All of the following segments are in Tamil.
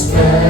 today.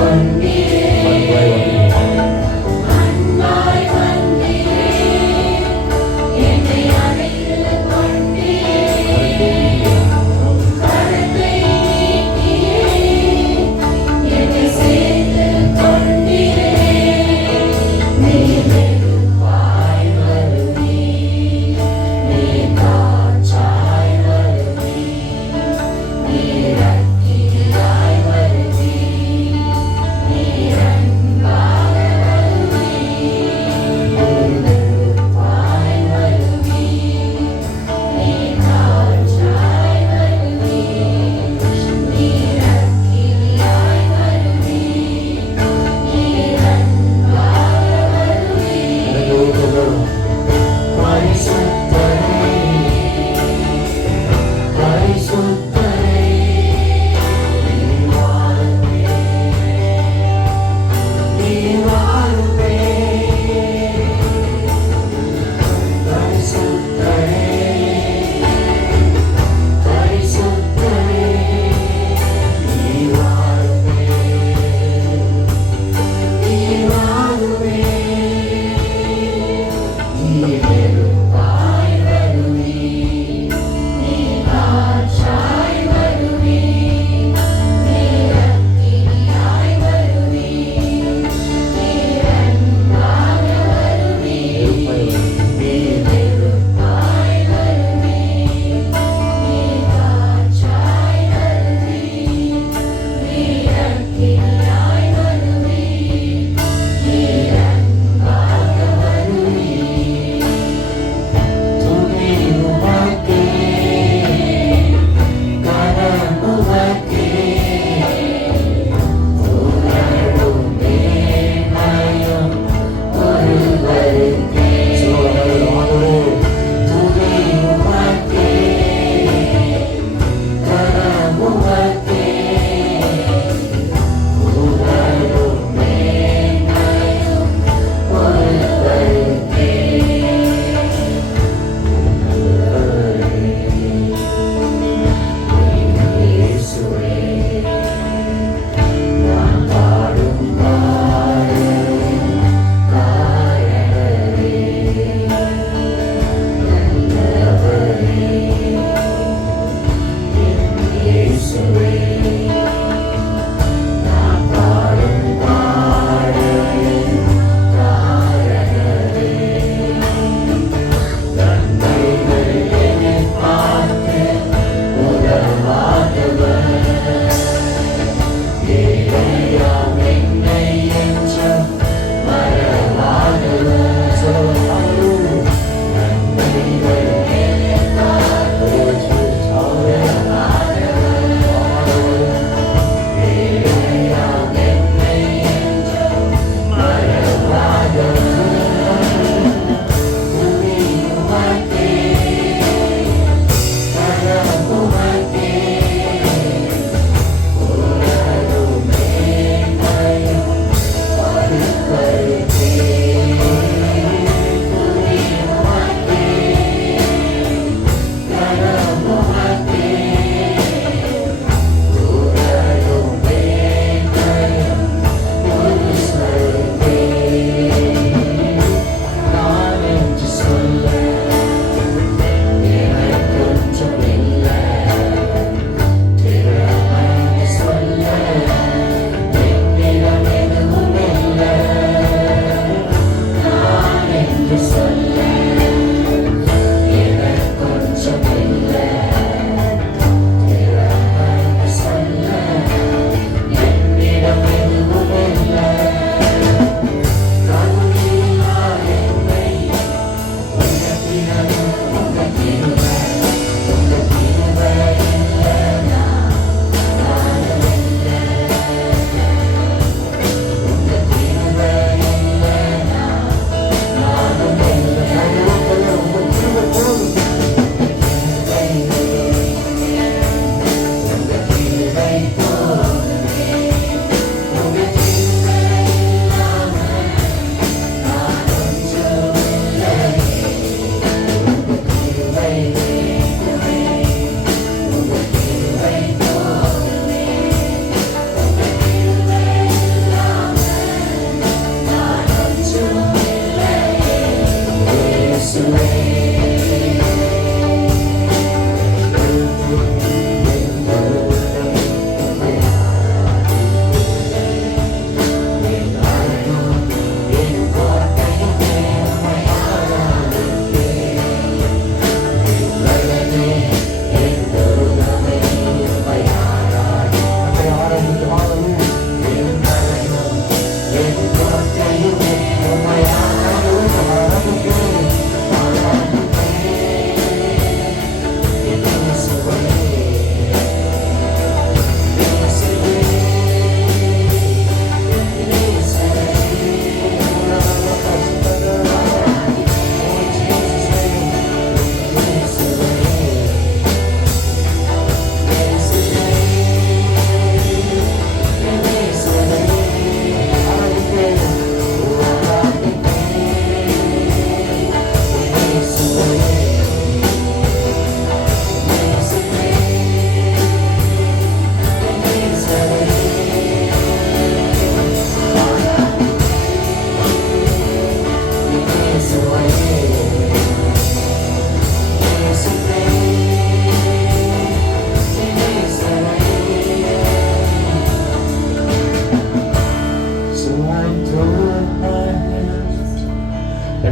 Con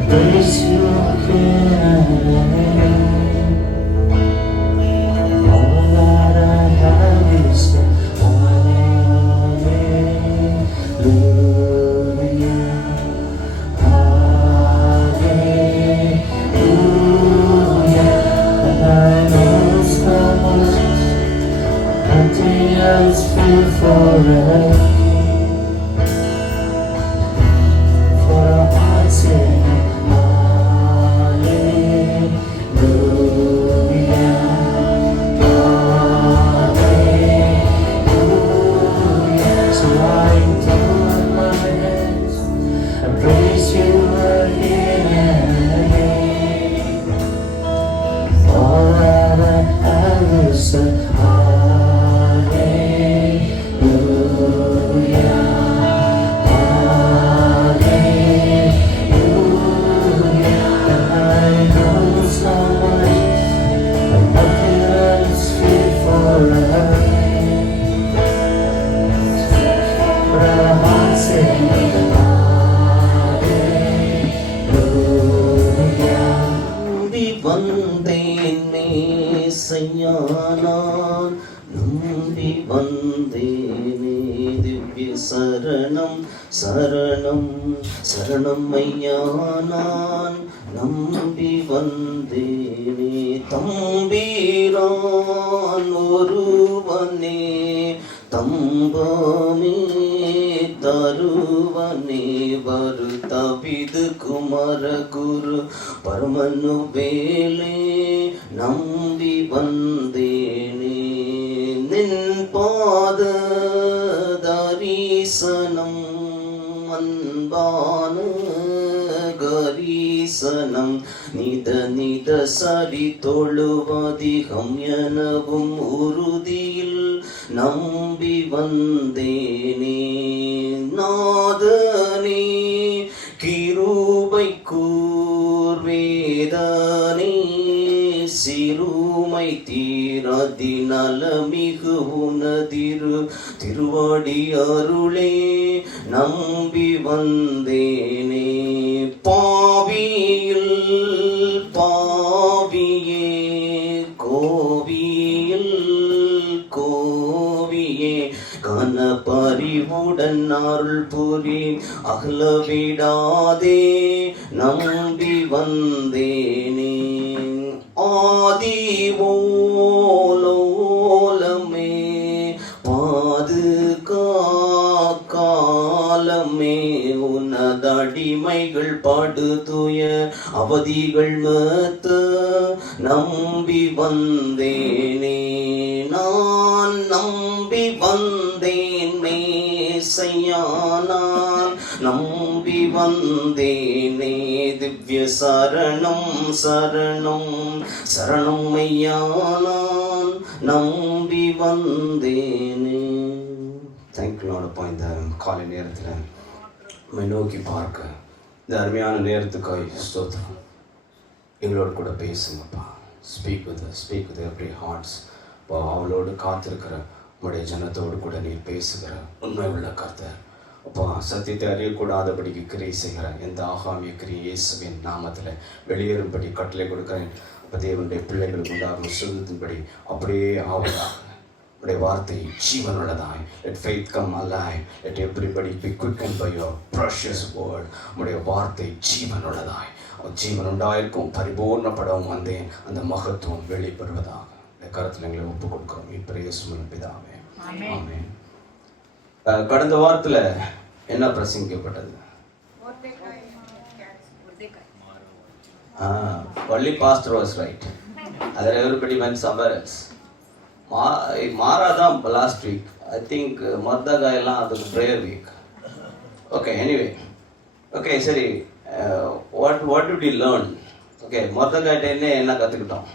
Praise you again. All that I have is the hallelujah, hallelujah. And I know so much, nothing else will forever. For our hearts sing hallelujah, hallelujah. So I throw up my hands and praise you again and again. All that I have is a hallelujah, hallelujah. And I know so much, and nothing else fit forever. But our hearts sing hallelujah. நம்பி வந்தேன் மேசையா நான், நம்பி வந்தேனே திவ்ய சரணம் சரணம் சரணம் ஐயா நான், நம்பி வந்தேனே தம்பீரான் ஒருவனே, தம்பமே தருவனே வரு தவிது குமர குரு பரமனு வேலே, நம்பி வந்தேனே நின் பாத தரிசனம் அன்பான கரீசனம், நித நித சரி தொழுவதிகம் எனவும் உறுதியில் நம்பி வந்தேனே நாதனே கிருபை கூர்வேதனே, சிறுமை தீரதி நலமிகு உனதிரு திருவடி அருளே, நம்பி வந்தேனே பாவியில் பாவியே கோவியில் கோவியே, கனபரிவுடன் அருள் புரி அகல விடாதே, நம்பி வந்தேனே ஆதி ஓலோலமே பாதுகாலமே, உனதடிமைகள் படுதுய அவதிகள் மத்த, நம்பி வந்தேனே நான், நம்பி வந்தேன் மேசையா நான், நம்பி வந்தேனே திவ்ய சரணம் சரணம் சரணம் ஐயா நான், நம்பி வந்தேனே. Thank you Lord. இந்த காலை நேரத்தில் நம்மை நோக்கி பார்க்க இந்த அருமையான நேரத்துக்காய் ஸ்தோத்திரம். எங்களோடு கூட பேசுங்கப்பா. Speak with every hearts. இப்போ அவளோடு காத்திருக்கிற உடைய ஜனத்தோடு கூட நீர் பேசுகிற உண்மை உள்ள கர்த்தர் அப்பா. சத்தியத்தை அறியக்கூடாதபடிக்கு கிரியை செய்கிற எந்த ஆகாமிய கிரியை இயேசுவின் நாமத்தில் வெளியேறும்படி கட்டளை கொடுக்கிறேன். அப்போ தேவனுடைய பிள்ளைகளுக்கு உண்டாகும் சுதத்தின்படி அப்படியே ஆவதாக உடைய வார்த்தை ஜீவனுள்ளதாய். Let faith come alive. Let everybody be quickened by your precious word. உடைய வார்த்தை ஜீவனுள்ளதாய். ஜீவன் உண்டாயிருக்கும் பரிபூர்ணப்படவும் வந்தேன். அந்த மகத்துவம் வெளிப்படுவதாக கருத்தில் எங்களை ஒப்பு கொடுக்கிறோம். இயேசுவின் பிதாவே ஆமென். கடந்த வாரத்தில் என்ன பிரசங்கிக்கப்பட்டது? Only pastor was right. Other everybody went somewhere else. மாறாதான் லாஸ்ட் வீக். ஐ திங்க் மர்தகாயெல்லாம் அதுக்கு prayer week. Okay, anyway okay சரி. What did you learn? Okay, மர்தகாயிட்ட என்ன கற்றுக்கிட்டோம்?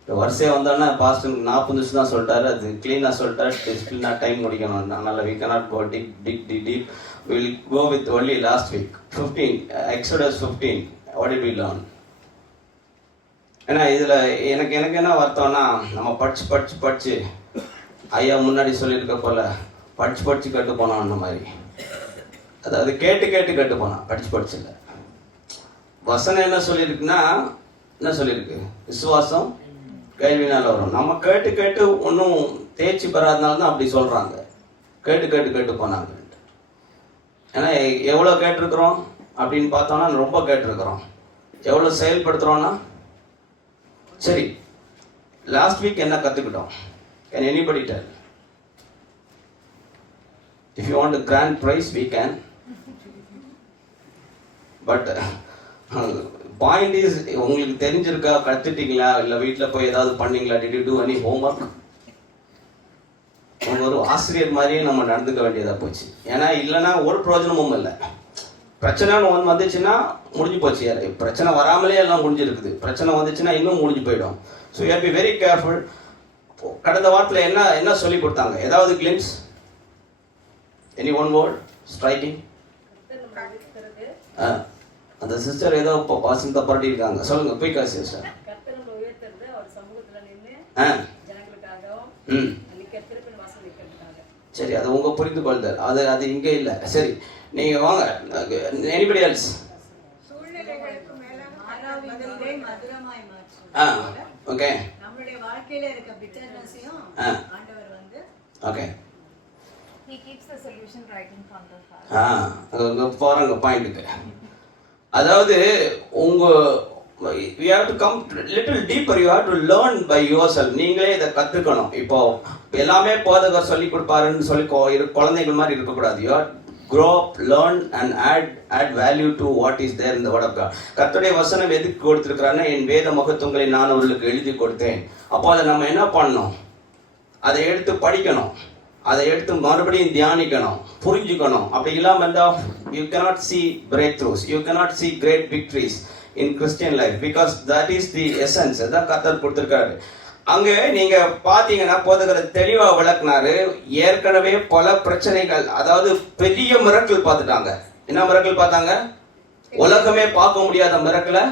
இப்போ வரிசையாக வந்தோன்னா பாஸ்டருக்கு 40 நிமிஷம் தான் சொல்லிட்டாரு. அது க்ளீனாக சொல்லிட்டாரு. டிசிப்ளினாக டைம் முடிக்கணும். அதனால் we cannot go deep. We will go with only last week 15 Exodus 15. What did we learn? ஏன்னா இதில் எனக்கு என்ன வருத்தம்னா, நம்ம படித்து ஐயா முன்னாடி சொல்லியிருக்க போல் படித்து கட்டு போனோம். அந்த மாதிரி அது கேட்டு கட்டு போனான். படிச்சில்லை. வசனம் என்ன சொல்லியிருக்குன்னா, என்ன சொல்லியிருக்கு? விசுவாசம் கேள்வினால வரும். நம்ம கேட்டு கேட்டு ஒன்றும் தேர்ச்சி பெறாதனால தான் அப்படி சொல்றாங்க. கேட்டு கேட்டு கேட்டு போனாங்க. ஏன்னா எவ்வளோ கேட்டிருக்கிறோம் அப்படின்னு பார்த்தோம்னா ரொம்ப கேட்டிருக்கிறோம். எவ்வளோ செயல்படுத்துகிறோன்னா, சரி லாஸ்ட் வீக் என்ன கற்றுக்கிட்டோம்? Can anybody tell? If you want grand prize we can, but point is, உங்களுக்கு தெரிஞ்சிருக்கா? கற்றுட்டீங்களா? இல்லை வீட்டில் போய் ஏதாவது பண்ணீங்களா? Did you do any homework? ஒரு ஆசிரியர் மாதிரியே நம்ம நடந்துக்க வேண்டியதாக போச்சு. ஏன்னா இல்லைன்னா ஒரு பிரயோஜனமும் இல்லை. பிரச்சனைன்னு ஒன்று வந்துச்சுன்னா முடிஞ்சு போச்சு. பிரச்சனை வராமலே எல்லாம் முடிஞ்சிருக்குது. பிரச்சனை வந்துச்சுன்னா இன்னும் முடிஞ்சு போயிடும். So you have to be very careful. கடந்த வாரத்தில் என்ன சொல்லி கொடுத்தாங்க? ஏதாவது glimpse? Any one word striking? அந்த சிஸ்டர் ஏதோ வாசந்த பரட்டி இருக்காங்க, சொல்லுங்க குயிக்கா சிஸ்டர். சரி, அது உங்க புரிந்து கொள்தல், அது இங்க இல்ல. சரி, நீங்க வாங்க. Anybody else? ஓகே, நம்மளுடைய வாழ்க்கையில இருக்க பிட்டர்னஸையும் ஆண்டவர் வந்து okay he keeps the solution right in front of us. அங்க போறாங்க பாயிண்ட்க்கு. அதாவது உங்க you have to come little deeper, you have to learn by yourself. நீங்களே இதை கத்துக்கணும். இப்போ எல்லாமே போதகர் சொல்லி கொடுப்பாருன்னு சொல்லி குழந்தைகள் மாதிரி இருக்கக்கூடாது. you have grow up, learn and add value to what is there in the word of God. கர்த்தருடைய வசனம் எதுக்கு கொடுத்திருக்கிறான்னா, என் வேத மகத்துவங்களை நான் அவர்களுக்கு எழுதி கொடுத்தேன். அப்போ அதை நம்ம என்ன பண்ணணும்? அதை எடுத்து படிக்கணும், அதை எடுத்து மறுபடியும் தியானிக்கணும், புரிஞ்சுக்கணும். அப்படி இல்லாமல் இருந்தால் you cannot see breakthroughs, you cannot see great victories in Christian life, because that is the essence. அதான் கர்த்தர் கொடுத்திருக்காரு. அங்க நீங்க பாத்தீங்கன்னா போதகர் தெளிவா விளக்குனாரு. ஏற்கனவே பல பிரச்சனைகள், அதாவது பெரிய மிரக்கல் பார்த்துட்டாங்க. என்ன மிரக்கல் பார்த்தாங்க? உலகமே பார்க்க முடியாத மிரக்கலை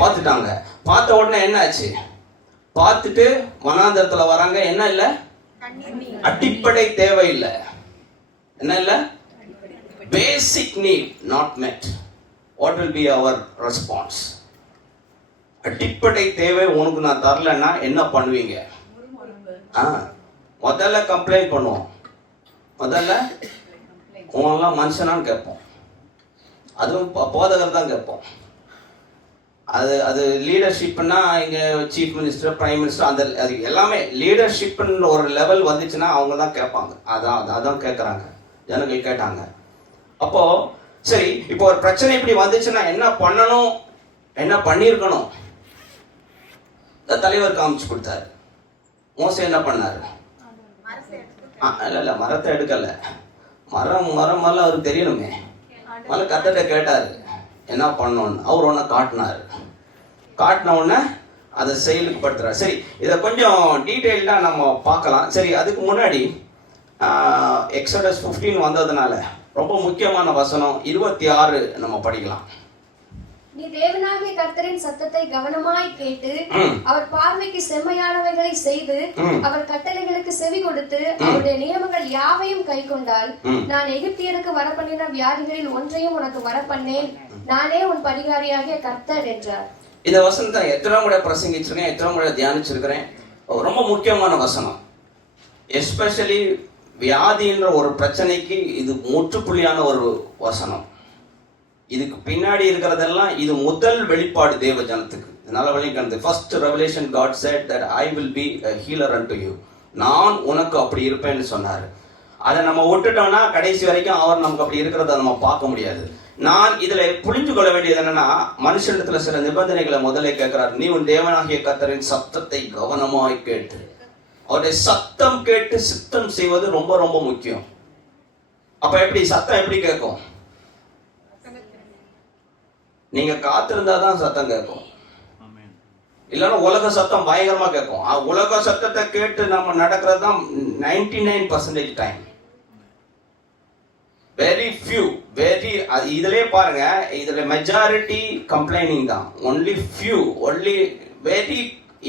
பார்த்துட்டாங்க. பார்த்த உடனே என்ன ஆச்சு? பார்த்துட்டு வனாந்தரத்துல வராங்க. என்ன இல்ல? அடிப்படை தேவை இல்ல. என்ன இல்ல? பேசிக் need not met. What will be our response? அடிப்படை தேவை உனக்கு நான் தரலன்னா என்ன பண்ணுவீங்க? முதல்ல கம்ப்ளைண்ட் பண்ணுவோம். முதல்ல உனெல்லாம் மனுஷனான்னு கேட்போம். அதுவும் போதகர் தான் கேட்போம். அது லீடர்ஷிப்னா இங்க சீஃப் மினிஸ்டர், பிரைம் மினிஸ்டர், அந்த அது எல்லாமே லீடர்ஷிப்னு ஒரு லெவல் வந்துச்சுன்னா அவங்க தான் கேட்பாங்க. அதான் கேட்கறாங்க, ஜனங்கள் கேட்டாங்க. அப்போ சரி, இப்போ ஒரு பிரச்சனை இப்படி வந்துச்சுன்னா என்ன பண்ணணும், என்ன பண்ணிருக்கணும்? தலைவர் காமிச்சு கொடுத்தாரு. மோசே என்ன பண்ணாரு? இல்ல மரத்தை எடுக்கல. மரம் எல்லாம் அவருக்கு தெரியணுமே. மலை கர்த்தர்ட்ட கேட்டாரு என்ன பண்ணணும்னு. அவர் ஒன்ன காட்டின உடனே அதை செயலுக்கு படுத்துறாரு. சரி, இதை கொஞ்சம் டீட்டெயில்டா நம்ம பார்க்கலாம். சரி, அதுக்கு முன்னாடி எக்ஸோடஸ் 15 வந்ததுனால ரொம்ப முக்கியமான வசனம் 26 நம்ம படிக்கலாம். நீ தேவனாகிய கர்த்தரின் சத்தத்தை கவனமாய் கேட்டு அவர் பார்வைக்கு செம்மையானவைகளை செய்து அவர் கட்டளைகளுக்கு செவி கொடுத்து அவருடைய நியமங்கள் யாவையும் கை கொண்டால் நான் எகிப்தியருக்கு வரப்பண்ணின வியாதிகளில் ஒன்றையும் உனக்கு வரப்பண்ணேன். நானே உன் பரிகாரியாகிய கர்த்தர் என்றார். இந்த வசனத்தை எத்தனை முறை பிரசங்கிச்சிருக்கேன், எத்தனை முறை தியானிச்சிருக்கிறேன். ரொம்ப முக்கியமான வசனம். எஸ்பெஷலி வியாதின்ற ஒரு பிரச்சனைக்கு இது முற்றுப்புள்ளியான ஒரு வசனம். இதுக்கு பின்னாடி இருக்கிறதெல்லாம் இது முதல் வெளிப்பாடு தேவ ஜனத்துக்கு. இதனால வெளிக்கானது first revelation. God said that I will be a healer unto you. நான் உனக்கு அப்படி இருப்பேன்னு சொன்னாரு. அதை நம்ம விட்டுட்டோம்னா கடைசி வரைக்கும் அவர் நமக்கு அப்படி இருக்கிறத நம்ம பார்க்க முடியாது. நான் இதுல புரிஞ்சு கொள்ள வேண்டியது என்னன்னா, மனுஷனிடத்துல சில நிபந்தனைகளை முதல்ல கேட்கிறார். நீ உன் தேவனாகிய கர்த்தரின் சத்தத்தை கவனமாய் கேட்டு. அவருடைய சத்தம் கேட்டு சித்தம் செய்வது ரொம்ப ரொம்ப முக்கியம். அப்ப எப்படி சத்தம் எப்படி கேட்கும்? நீங்க காத்திருந்தாதான் சத்தம் கேட்கும். இல்லைன்னா உலக சத்தம் பயங்கரமா கேட்கும். உலக சத்தத்தை கேட்டு நம்ம நடக்கிறது தான் 99% டைம். வெரி ஃபியூ, இதுலயே பாருங்க, இதுல மெஜாரிட்டி கம்ப்ளைனிங் தான். ஒன்லி ஃபியூ, ஒன்லி வெரி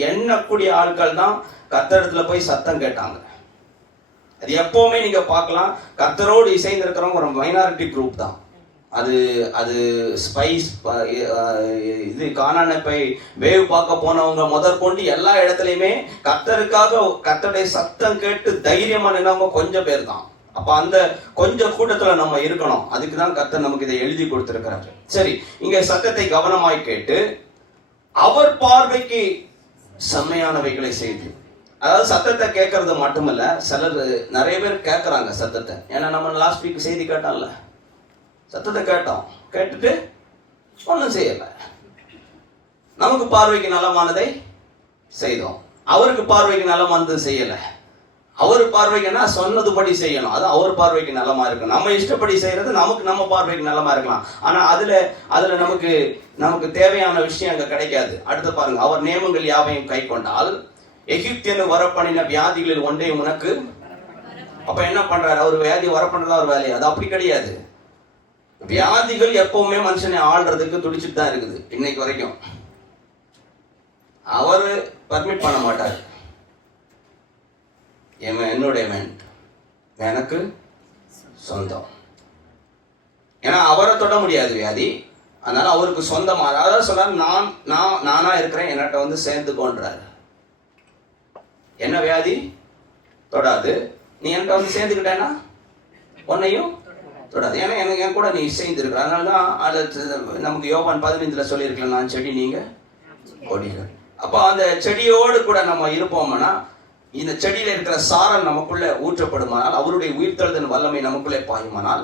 எண்ணக்கூடிய ஆட்கள் தான் கர்த்தரிடத்துல போய் சத்தம் கேட்டாங்க. அது எப்பவுமே நீங்க பார்க்கலாம், கர்த்தரோடு இசைந்து இருக்கிறவங்க ஒரு மைனாரிட்டி குரூப் தான். அது அது ஸ்பைஸ் இது கானானை போய் வேவ் பார்க்க போனவங்க முதற்கொண்டு எல்லா இடத்துலையுமே கர்த்தருடைய சத்தம் கேட்டு தைரியமா நின்னவங்க கொஞ்சம் பேர் தான். அப்ப அந்த கொஞ்சம் கூட்டத்துல நம்ம இருக்கணும். அதுக்கு தான் கர்த்தர் நமக்கு இதை எழுதி கொடுத்திருக்கிறாரு. சரி, இங்க சத்தத்தை கவனமாய் கேட்டு அவர் பார்வைக்கு செம்மையானவைகளை செய்து, அதாவது சத்தத்தை கேட்கறது மட்டுமல்ல, சிலர் நிறைய பேர் கேட்கறாங்க சத்தத்தை. ஏன்னா நம்ம லாஸ்ட் வீக் செய்தி கேட்டோம்ல, சத்தத்தை கேட்டோம், கேட்டுட்டு ஒன்றும் செய்யல. நமக்கு பார்வைக்கு நலமானதை செய்தோம், அவருக்கு பார்வைக்கு நலமானது செய்யல. அவர் பார்வைக்குன்னா சொன்னதுபடி செய்யணும், அது அவர் பார்வைக்கு நலமா இருக்கும். நம்ம இஷ்டப்படி செய்யறது நமக்கு நம்ம பார்வைக்கு நலமா இருக்கலாம், ஆனா அதுல நமக்கு தேவையான விஷயம் அங்க கிடைக்காது. அடுத்து பாருங்க, அவர் நியமங்கள் யாவையும் கை கொண்டால் எகிப்தியனு வரப்பண்ணின வியாதிகளில் ஒன்றே உனக்கு. அப்ப என்ன பண்றாரு அவர்? வியாதி வரப்பண்ணதான் ஒரு வேலையா? அது அப்படி கிடையாது. வியாதிகள் எப்பவுமே மனுஷனை ஆள்றதுக்கு துடிச்சுட்டு தான் இருக்குது இன்னைக்கு வரைக்கும். அவரு பர்மிட் பண்ண மாட்டாரு. என்னுடைய எனக்கு சொந்தம். ஏன்னா அவரை தொட முடியாது வியாதி, அதனால அவருக்கு சொந்தமா. அதாவது சொல்றாரு, நானா இருக்கிறேன், என்கிட்ட வந்து சேர்ந்துக்கோன்றாரு. என்ன வியாதி தொடாது, நீ என்கிட்ட வந்து சேர்ந்துக்கிட்டேன்னா உன்னையும் தொடாது. ஏன்னா என் கூட நீ சேர்ந்துருக்கிற. அதனாலதான் நமக்கு யோவான் 15 சொல்லியிருக்கலாம், நான் செடி நீங்க கொடிகள். அப்ப அந்த செடியோடு கூட நம்ம இருப்போம்னா, இந்த செடியில இருக்கிற சாரம் நமக்குள்ள ஊற்றப்படுமானால், அவருடைய உயிர்த்தெழுதல் வல்லமை நமக்குள்ளே பாயுமானால்,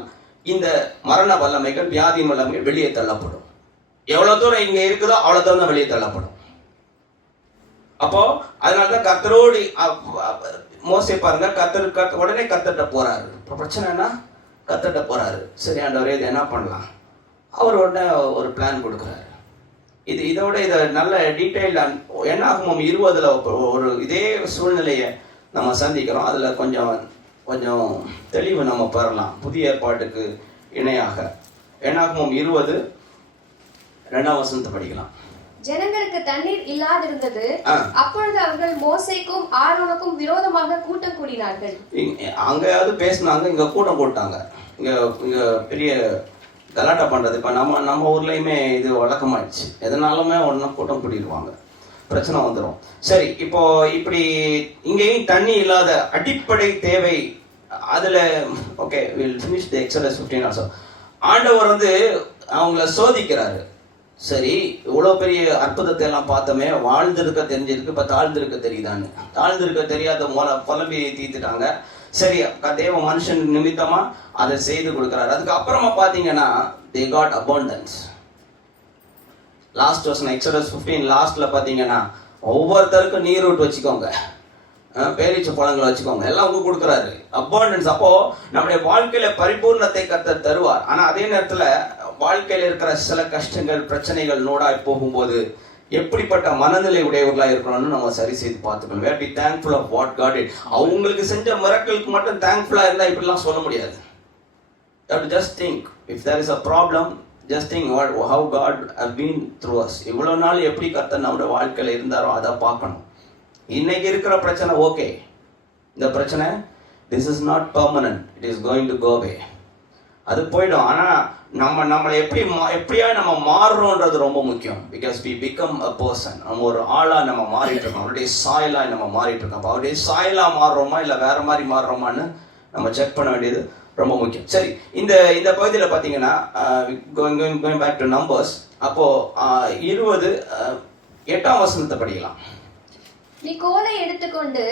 இந்த மரண வல்லமைகள், வியாதியின் வல்லமைகள் வெளியே தள்ளப்படும். எவ்வளவு தூரம் இங்க இருக்குதோ அவ்வளவு தூரம் தான் வெளியே தள்ளப்படும். அப்போ அதனாலதான் கர்த்தரோடு மோசே பாருங்க, உடனே கர்த்தர்ட்ட போறாரு. இப்போ பிரச்சனைனா கர்த்தர்ட்ட போறாரு. சரி ஆண்டவரே, இது என்ன பண்ணலாம்? அவர் உடனே ஒரு பிளான் கொடுக்குறாரு. இதோட இதை நல்ல டீட்டெயில்டா என்னாகும் 20 ஒரு இதே சூழ்நிலையை நம்ம சந்திக்கிறோம். அதுல கொஞ்சம் தெளிவு நம்ம பெறலாம் புதிய ஏற்பாட்டுக்கு இணையாக. என்னாகும் 20:2 படிக்கலாம். ஜனங்களுக்கு தண்ணீர் இல்லாதிருந்தது. அப்பொழுது அவர்கள் மோசேக்கும் ஆரோனுக்கும் விரோதமாக கூட்டம் கூடினார்கள். அங்கயாவது பேசினாங்க, இங்க கூட்டம் போட்டாங்க. இங்க பெரிய கலாட்டா பண்றது. இப்ப நம்ம ஊர்லயுமே இது வழக்கமாயிடுச்சு. எதனாலுமே ஒன்னும் கூட்டம் கூட்டிடுவாங்க, பிரச்சனை வந்துடும். சரி, இப்போ இப்படி இங்கேயும் தண்ணி இல்லாத அடிப்படை தேவை. அதுல okay, will finish the exodus 15 also. ஆண்டவர் வந்து அவங்கள சோதிக்கிறாரு. சரி, இவ்வளவு பெரிய அற்புதத்தை எல்லாம் பார்த்தோமே, வாழ்ந்திருக்க தெரிஞ்சிருக்கு, இப்ப தாழ்ந்திருக்க தெரியுதான்னு. தாழ்ந்திருக்க தெரியாத புலம்பி தீர்த்துட்டாங்க. சரி, தேவ மனுஷன் நிமித்தமா அதை செய்து கொடுக்கிறாரு. அதுக்கு அப்புறமா பாத்தீங்கன்னா they got abundance. லாஸ்ட் வருஷம் எக்ஸோடஸ் 15 லாஸ்ட்ல பாத்தீங்கன்னா ஒவ்வொருத்தருக்கும் நீர் விட்டு வச்சுக்கோங்க, பேரீச்ச பழங்களை வச்சுக்கோங்க, எல்லாம் அவங்க கொடுக்குறாரு. அபாண்டன்ஸ். அப்போ நம்முடைய வாழ்க்கையில பரிபூர்ணத்தை கர்த்தர் தருவார். ஆனா அதே நேரத்துல வாழ்க்கையில இருக்கிற சில கஷ்டங்கள், பிரச்சனைகள் நோடாய் போகும்போது எப்படிப்பட்ட மனநிலை உடையவர்களா இருக்கணும்னு நம்ம சரி செய்து பார்த்துக்கணும். We have to be thankful of what God did. அவங்களுக்கு செஞ்ச மிராக்கிளுக்கு மட்டும் தேங்க்ஃபுல்லா இருந்தா இப்படிலாம் சொல்ல முடியாது. You have to just think, if there is a problem, just think how God has been through us. இவ்வளவு நாள் எப்படி கர்த்தர் நம்முடைய வாழ்க்கையில இருந்தாரோ அதை பார்க்கணும். இன்னைக்கு இருக்கிற பிரச்சனை ஓகே, இந்த பிரச்சனை this is not permanent, it is going to go away. அது போயிடும். ஆனா நம்மளை எப்படியா நம்ம மாறுறோன்றது ரொம்ப முக்கியம். Because we become a person. நம்ம ஒரு ஆளா நம்ம மாறிட்டு இருக்கோம், அவருடைய சாயலா நம்ம மாறிட்டு இருக்கோம். அப்போ அவருடைய சாயலா மாறுறோமா இல்ல வேற மாதிரி மாறுறோமான்னு நம்ம செக் பண்ண வேண்டியது ரொம்ப முக்கியம். சரி, இந்த பகுதியில பாத்தீங்கன்னா going back to numbers, அப்போ 20:8 படிக்கலாம். நீ கோலை எடுத்துக்கொண்டு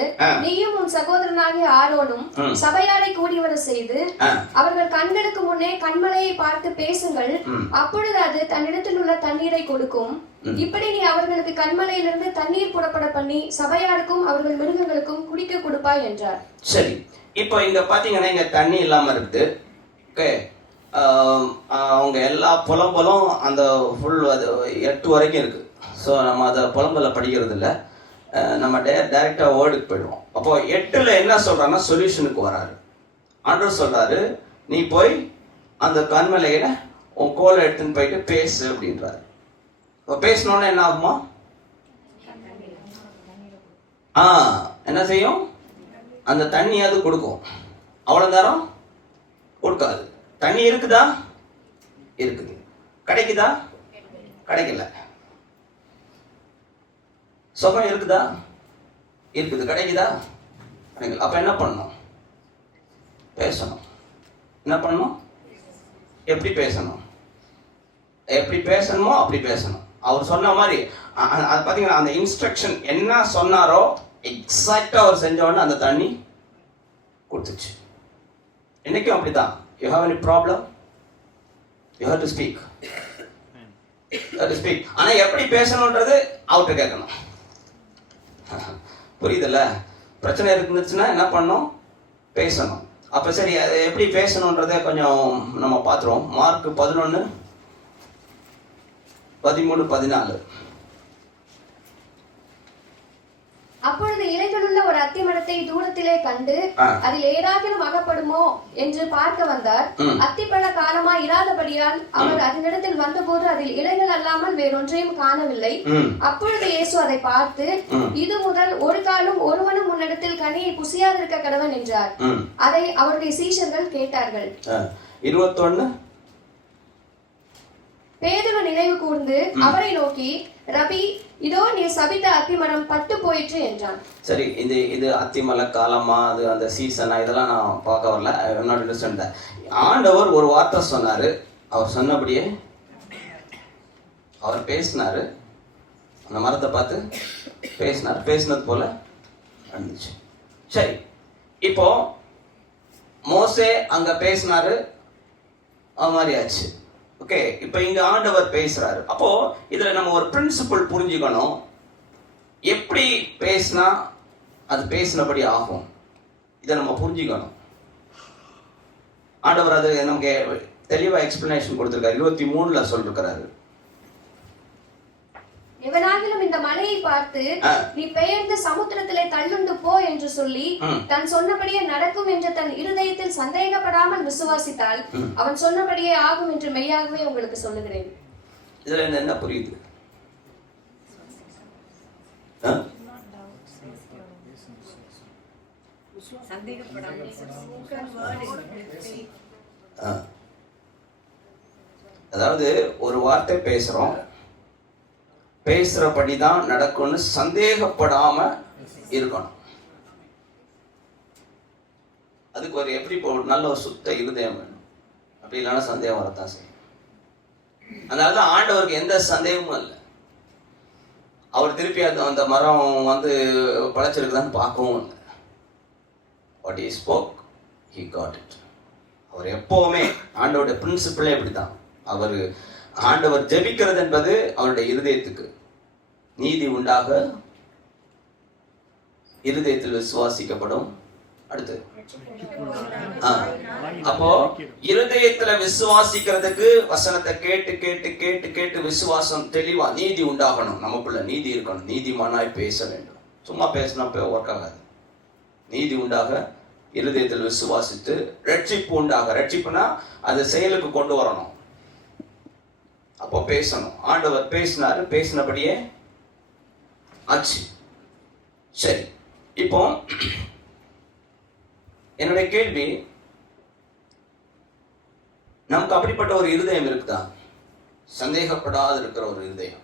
நீயும் உன் சகோதரனாகிய ஆரோனும் சபையாரை கூடி வர செய்து அவர்கள் கண்களுக்கு முன்னே கண்மலையை பார்த்து பேசுங்கள், அப்பொழுது அது தன்னிடத்தில் உள்ள தண்ணீரை கொடுக்கும். இப்படி நீ அவர்களுக்கு கண்மலையிலிருந்து தண்ணீர் புறப்பட பண்ணி சபையாருக்கும் அவர்கள் மிருகங்களுக்கும் குடிக்க கொடுப்பாய் என்றார். சரி, இப்போ இங்க பாத்தீங்கன்னா இங்க தண்ணி இல்லாம இருக்குது. ஓகே, அவங்க எல்லா புலம்பலும் அந்த ஃபுல் 8 வரைக்கும் இருக்கு. ஸோ நம்ம அதை புலம்பல படிக்கிறது இல்லை, நம்ம டைரக்டா வேர்டுக்கு போயிடுவோம். அப்போ 8ல என்ன சொல்றாங்கன்னா சொல்யூஷனுக்கு வராரு. ஆண்டவர் சொல்றாரு, நீ போய் அந்த கண்மலையில உன் கோலை எடுத்துன்னு போயிட்டு பேசு அப்படின்றாரு. பேசணும்னா என்ன ஆகுமா? என்ன செய்யும்? அந்த தண்ணியாவது கொடுக்கும். அவ்வளவு நேரம் கொடுக்காது. தண்ணி இருக்குதா? இருக்குது. கிடைக்குதா? கிடைக்கல. சுகம் இருக்குதா? இருக்குது. கிடைக்குதா? கிடைக்கல. அப்ப என்ன பண்ணணும்? பேசணும். என்ன பண்ணணும்? எப்படி பேசணும்? எப்படி பேசணுமோ அப்படி பேசணும். அவர் சொன்ன மாதிரி அது பார்த்தீங்கன்னா அந்த இன்ஸ்ட்ரக்ஷன் என்ன சொன்னாரோ எக்ஸாக்டா அவர் செஞ்ச உடனே அந்த தண்ணி கொடுத்துச்சு. இன்னைக்கும் அப்படிதான். You have any problem, you have to speak. ஆனா எப்படி பேசணுன்றது அவர்கிட்ட கேட்கணும். புரியுதுல்ல? பிரச்சனை இருந்துச்சுன்னா என்ன பண்ணணும்? பேசணும். அப்ப சரி, அது எப்படி பேசணுன்றதை கொஞ்சம் நம்ம பார்த்துருவோம். மார்க் 11:13-14. அப்பொழுது இலைகளுள்ள ஒரு அத்திமரத்தை தூரத்திலே கண்டு அதில் ஏதாகிலும் அகப்படுமோ என்று பார்க்க வந்தார். அத்திப்பழ காலமாய் இராதபடியால் அவர் அதனிடத்தில் வந்தபோது அதில் இலைகள் அல்லாமல் வேறொன்றையும் காணவில்லை. அப்பொழுது இயேசு அதை பார்த்து, இது முதல் ஒரு காலம் ஒருவனும் உன்னிடத்தில் கனியை புசியாதிருக்க கடவன் என்றார். அதை அவருடைய சீஷர்கள் கேட்டார்கள். 21. பேதுரு நினைவு கூர்ந்து அவரை நோக்கி, ரபி, இதோ நீ சபித்த அத்திமரம் பட்டு போயிற்று என்றான். சரி, இது அத்திமலை காலமா, அது அந்த சீசனா, இதெல்லாம் நான் பார்க்க வரல. not understand that. ஆண்டவர் ஒரு வார்த்தை சொன்னாரு, அவர் சொன்னபடியே அவர் பேசினாரு. அந்த மரத்தை பார்த்து பேசினார். பேசினது போல நடந்துச்சு. சரி, இப்போ மோசே அங்க பேசினாரு, அது மாதிரி ஆச்சு. ஓகே, இப்போ இங்க ஆண்டவர் பேசுறாரு. அப்போ இதுல நம்ம ஒரு பிரின்சிபல் புரிஞ்சுக்கணும். எப்படி பேசினா அது பேசினபடி ஆகும், இதை நம்ம புரிஞ்சுக்கணும். ஆண்டவர் அது நமக்கு தெளிவா எக்ஸ்பிளனேஷன் கொடுத்திருக்காரு. 23ல சொல்லிருக்கிறாரு, எவனாகிலும் இந்த மலையை பார்த்து நீ பெயர்ந்து சமுத்திரத்திலே தள்ளுண்டு போ என்று சொல்லி தன் சொன்னபடியே நடக்கும் என்று தன் இருதயத்தில் சந்தேகப்படாமல் விசுவாசித்தால் அவன் சொன்னபடியே ஆகும் என்று மெய்யாகவே உங்களுக்கு சொல்லுகிறேன். இதுல என்ன புரியுது? அதாவது ஒரு வார்த்தை பேசுறோம், பேசுறபடிதான் நடக்கும்னு சந்தேகப்படாம இருக்கணும். அதுக்கு ஒரு எப்படி நல்ல ஒரு சுத்த இருதயம் வேணும். அப்படி இல்லைன்னா சந்தேகம் வரத்தான் செய்யும். அதனாலதான் ஆண்டவருக்கு எந்த சந்தேகமும் இல்லை. அவர் திருப்பி அந்த மரம் வந்து பழச்சிருக்குதான்னு பார்க்கவும் இல்லை. What he spoke, he got it. அவர் எப்பவுமே ஆண்டவருடைய பிரின்சிபிளே அப்படிதான். ஆண்டவர் ஜெபிக்கிறது என்பது அவருடைய இருதயத்துக்கு நீதி உண்டாக இருதயத்தில் விசுவாசிக்கப்படும். அடுத்து அப்போ இருதயத்துல விசுவாசிக்கிறதுக்கு வசனத்தை கேட்டு கேட்டு கேட்டு கேட்டு விசுவாசம் தெளிவா நீதி உண்டாகணும். நமக்குள்ள நீதி இருக்கணும். நீதிமானாய் பேச வேண்டும். சும்மா பேசினா ஒர்க் ஆகாது. நீதி உண்டாக இருதயத்தில் விசுவாசித்து ரட்சிப்பு உண்டாக, ரட்சிப்புனா அது செயலுக்கு கொண்டு வரணும். அப்போ பேசணும். ஆண்டவர் பேசினாரு, பேசினபடியே ஆச்சு. சரி, இப்போ என்னுடைய கேள்வி, நமக்கு அப்படிப்பட்ட ஒரு இருதயம் இருக்குதா? சந்தேகப்படாத இருக்கிற ஒரு இருதயம்.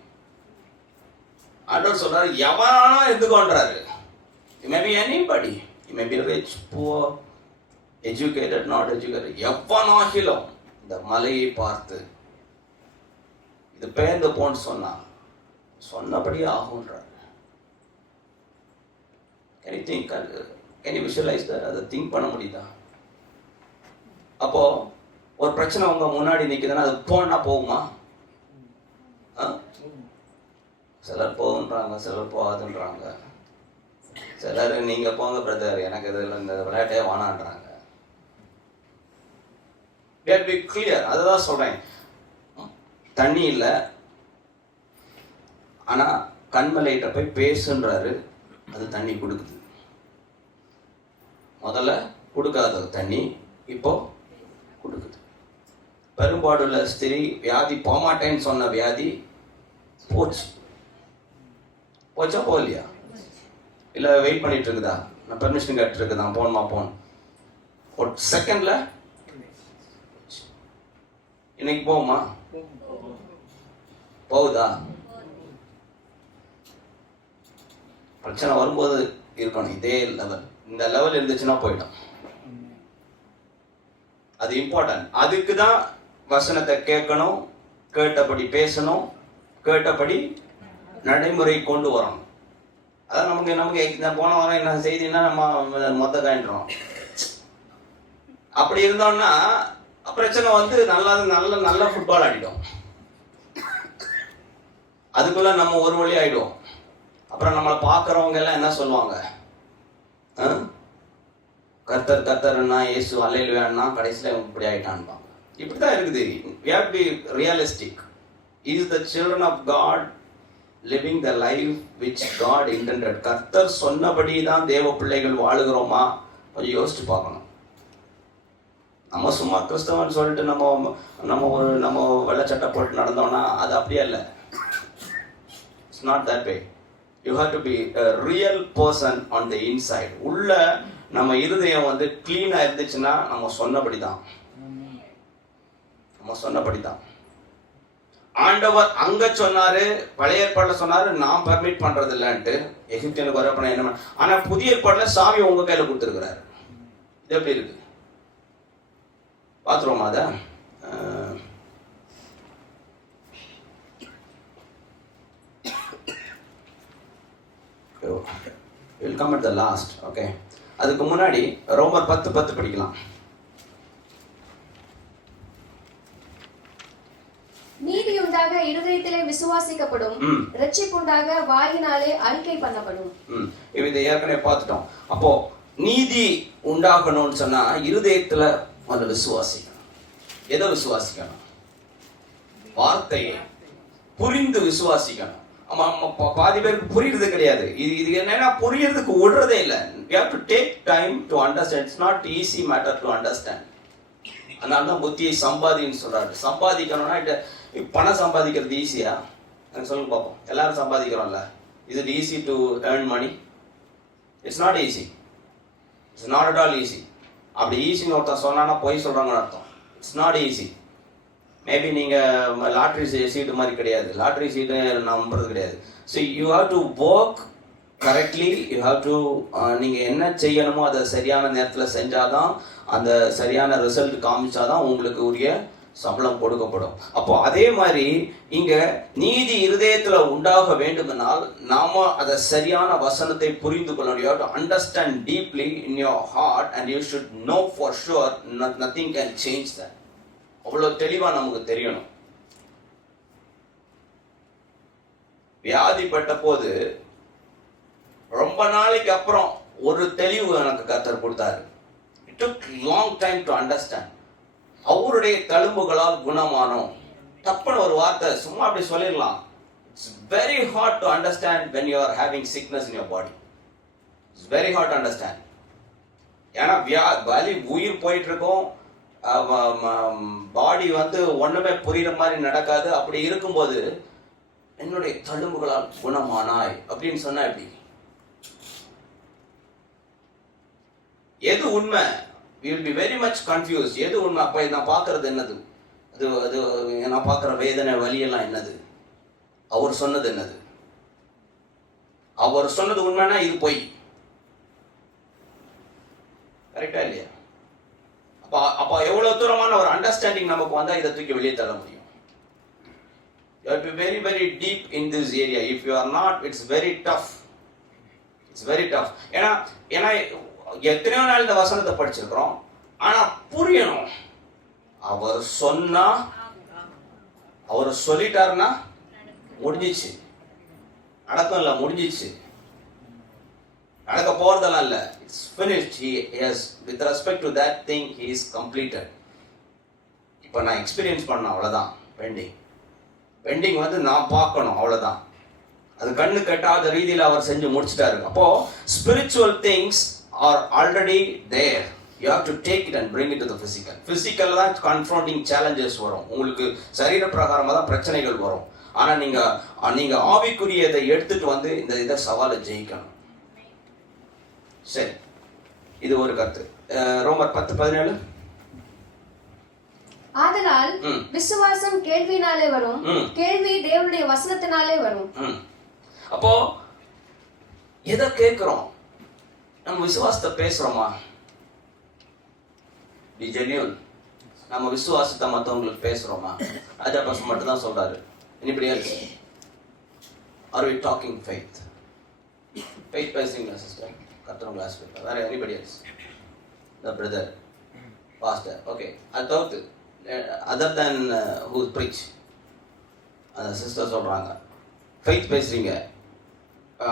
ஆண்டவர் சொல்றாரு, எவனானா எடுத்துக்கொண்டாரு. It may be anybody. It may be rich, poor, educated, not educated. எவனாகிலும் இந்த மலையை பார்த்து இது பெயர்ந்து போன்னு சொன்னபடியே ஆகுன்றார். Can you think? Can you visualize that? அதை திங்க் பண்ண முடியுதா? அப்போ ஒரு பிரச்சனை உங்க முன்னாடி நிக்குதுன்னா அது போனா போகுமா? சிலர் போகுன்றாங்க, சிலர் போகாதுன்றாங்க. சிலர் நீங்க போங்க பிரதர், எனக்கு இதுல இந்த விளையாட்டே வானான்றாங்க. be clear. அதுதான் சொல்றேன். தண்ணி இல்லை, ஆனா கண்மலையிட்ட போய் பேசுன்றாரு, அது தண்ணி கொடுக்குது. முதல்ல கொடுக்காத தண்ணி இப்போ கொடுக்குது. பெரும்பாடுள்ள ஸ்திரீ வியாதி போமாட்டேன்னு சொன்ன வியாதி போச்சு. போச்சா போகலையா? இல்லை வெயிட் பண்ணிட்டு இருக்குதா? நான் பெர்மிஷன் கேட்டு இருக்குதான், போகணுமா போகணும். ஒரு செகண்ட்ல இன்னைக்கு போகுமா? போகுதா? பிரச்சனை வரும்போது இருக்கணும் இதே லெவல். இந்த லெவல் இருந்துச்சுன்னா போயிடும். அது இம்பார்ட்டன்ட். அதுக்கு தான் வசனத்தை கேட்கணும், கேட்டபடி பேசணும், கேட்டபடி நடைமுறை கொண்டு வரணும். அதான் நமக்கு போன வாரம் என்ன செய்தின்னா நம்ம மொத்த காயின்றோம். அப்படி இருந்தோம்னா பிரச்சனை வந்து நல்ல ஃபுட்பால் ஆடிடும். அதுக்குள்ள நம்ம ஒரு வழி ஆயிடுவோம். அப்புறம் நம்மளை பார்க்கறவங்க எல்லாம் என்ன சொல்லுவாங்க? கர்த்தர்னா இயேசு அல்லேலூயான்னா கடைசியில் இப்படி ஆயிட்டான்பாங்க. இப்படிதான் இருக்குது. We have to be realistic. Is the children of God living the life which God intended? கர்த்தர் சொன்னபடி தான் தேவ பிள்ளைகள் வாழுகிறோமா? கொஞ்சம் யோசிச்சு பார்க்கணும். நம்ம சும்மா கிறிஸ்தவன் சொல்லிட்டு நம்ம வெள்ளச்சட்டை போட்டு நடந்தோம்னா அது அப்படியே இல்லை. It's not that way. You have to be a real person on the inside. உள்ள நம்ம இருதயம் வந்து கிளீனா இருந்துச்சுன்னா நம்ம சொன்னபடிதான். ஆண்டவர் அங்க சொன்னாரு, பழைய ஏற்பாடுல சொன்னாரு, நான் பர்மிட் பண்றது இல்லன்ட்டு. எகிப்தியனுக்கு வரப்ப என்ன, ஆனா புதிய ஏற்பாடுல சாமி உங்க கையில கொடுத்துருக்கிறாரு. இது எப்படி இருக்கு பாத்துருவோமா? அத we'll come at the last. Okay, அதுக்கு முன்னாடி ரோமர் 10:10 படிக்கலாம். நீதி உண்டாக இருதயத்திலே விசுவாசிக்கப்படும், ரட்சிப்பு உண்டாக வாயினாலே அறிக்கை பண்ணப்படும். இதை ஏற்கனவே பார்த்துட்டோம். அப்போ நீதி உண்டாகணும்னு சொன்னா இருதயத்துல முதல்ல விசுவாசிக்கணும். எதை விசுவாசிக்கணும்? வார்த்தையை புரிந்து விசுவாசிக்கணும். பாதி பேருக்கு புரியுறது கிடையாது. இது என்னன்னா புரியறதுக்கு விடுறதே இல்லை. You have to take time to understand. It's not easy matter to understand. அதனால தான் புத்தியை சம்பாதின்னு சொல்றாரு. சம்பாதிக்கணும்னா பணம் சம்பாதிக்கிறது ஈஸியா? எனக்கு சொல்லுங்க பார்ப்போம். எல்லாரும் சம்பாதிக்கிறோம்ல. Is it easy to earn money? It's not easy. It's not at all easy. அப்படி ஈஸின்னு ஒருத்தன் சொன்னான்னா போய் சொல்றாங்கன்னு அர்த்தம். It's not easy. மேபி நீங்க லாட்ரி சீட்டு மாதிரி கிடையாது. லாட்ரி சீட்டு நம்புறது கிடையாது. So you have to work correctly. You have to நீங்க என்ன செய்யணுமோ அதை சரியான நேரத்தில் செஞ்சாதான், அந்த சரியான ரிசல்ட் காமிச்சாதான் உங்களுக்கு உரிய சம்பளம் கொடுக்கப்படும். அப்போ அதே மாதிரி இங்க நீதி இருதயத்துல உண்டாக வேண்டுமென்றால் நாம அதை சரியான வசனத்தை புரிந்து கொள்ளணும். You have to understand deeply in your heart and you should know for sure nothing can change that. அவ்வளவு தெளிவா நமக்கு தெரியணும். வியாதிப்பட்ட போது ரொம்ப நாளைக்கு அப்புறம் ஒரு தெளிவு எனக்கு கர்த்தர் கொடுத்தாரு. It took long time to understand. அவருடைய தழும்புகளால் குணமானோம். தப்புன்னு ஒரு வார்த்தை சும்மா அப்படி சொல்லிடலாம். It's very hard to understand when you are having sickness in your body. It's very hard to understand. ஏன்னா வலி உயிர் போயிட்டு இருக்கும், பாடி வந்து ஒண்ணுமே புரியுற மாதிரி நடக்காது. அப்படி இருக்கும்போது என்னுடைய தழும்புகளால் குணமானாய் அப்படின்னு சொன்னா எப்படி? எது உண்மை? We will be very much confused. எது உண்மை? அப்ப நான் பார்க்கறது என்னது? அது நான் பார்க்கிற வேதனை வலியெல்லாம் என்னது? அவர் சொன்னது என்னது? அவர் சொன்னது உண்மைனா இது பொய். கரெக்டா இல்லையா? அப்ப எவ்வளவு தூரமான ஒரு அண்டர்ஸ்டாண்டிங் நமக்கு வந்தா இதை தூக்கி வெளியே தள்ள முடியும். You have to be very very deep in this area. If you are not, it's very tough. It's very tough. ஏன்னா எத்தனையோ நாள் இந்த வசனத்தை படிச்சிருக்கிறோம், ஆனா புரியணும். அவர் சொன்னா, அவர் சொல்லிட்டாருன்னா முடிஞ்சிச்சு. நடக்கும் இல்ல, முடிஞ்சிச்சு. நடக்க போறதெல்லாம் இல்ல. It's finished. He has, with respect to that thing, he is completed. இப்ப நான் எக்ஸ்பீரியன்ஸ் பண்ண அவ்வளவுதான். பெண்டிங் வந்து நான் பார்க்கணும் அவ்வளவுதான். அது கண்ணு கட்டாத ரீதியில் அவர் செஞ்சு முடிச்சிட்டாரு. அப்போ spiritual things are already there. You have to take it and bring it to the physical. Physical தான் confronting challenges வரும். உங்களுக்கு சரீர பிரகாரமா தான் பிரச்சனைகள் வரும். ஆனா நீங்க ஆவிக்குரியதை எடுத்துட்டு வந்து இந்த சவாலை ஜெயிக்கணும். சரி, இது ஒரு கருத்து. ரோமர் 10:17. ஆதலால் விசுவாசம் கேள்வினாலே வரும், கேள்வி தேவனுடைய வசனத்தினாலே வரும். அப்போ எதை கேட்கிறோம்? நம்ம விசுவாசத்தை பேசுறோமா? தி ஜென்யூன் நம்ம விசுவாசத்தை மற்றவங்களுக்கு பேசுறோமா? ராஜா பாஸ் மட்டும் தான் சொல்றாரு. anybody else? Are we talking faith? Faith பேசுறீங்களா sister? கர்த்தர் கிளாஸ் வேற anybody else? The brother, pastor. Okay. அது தவிர்த்து other than who preach, அந்த sister சொல்றாங்க faith பேசுறீங்க.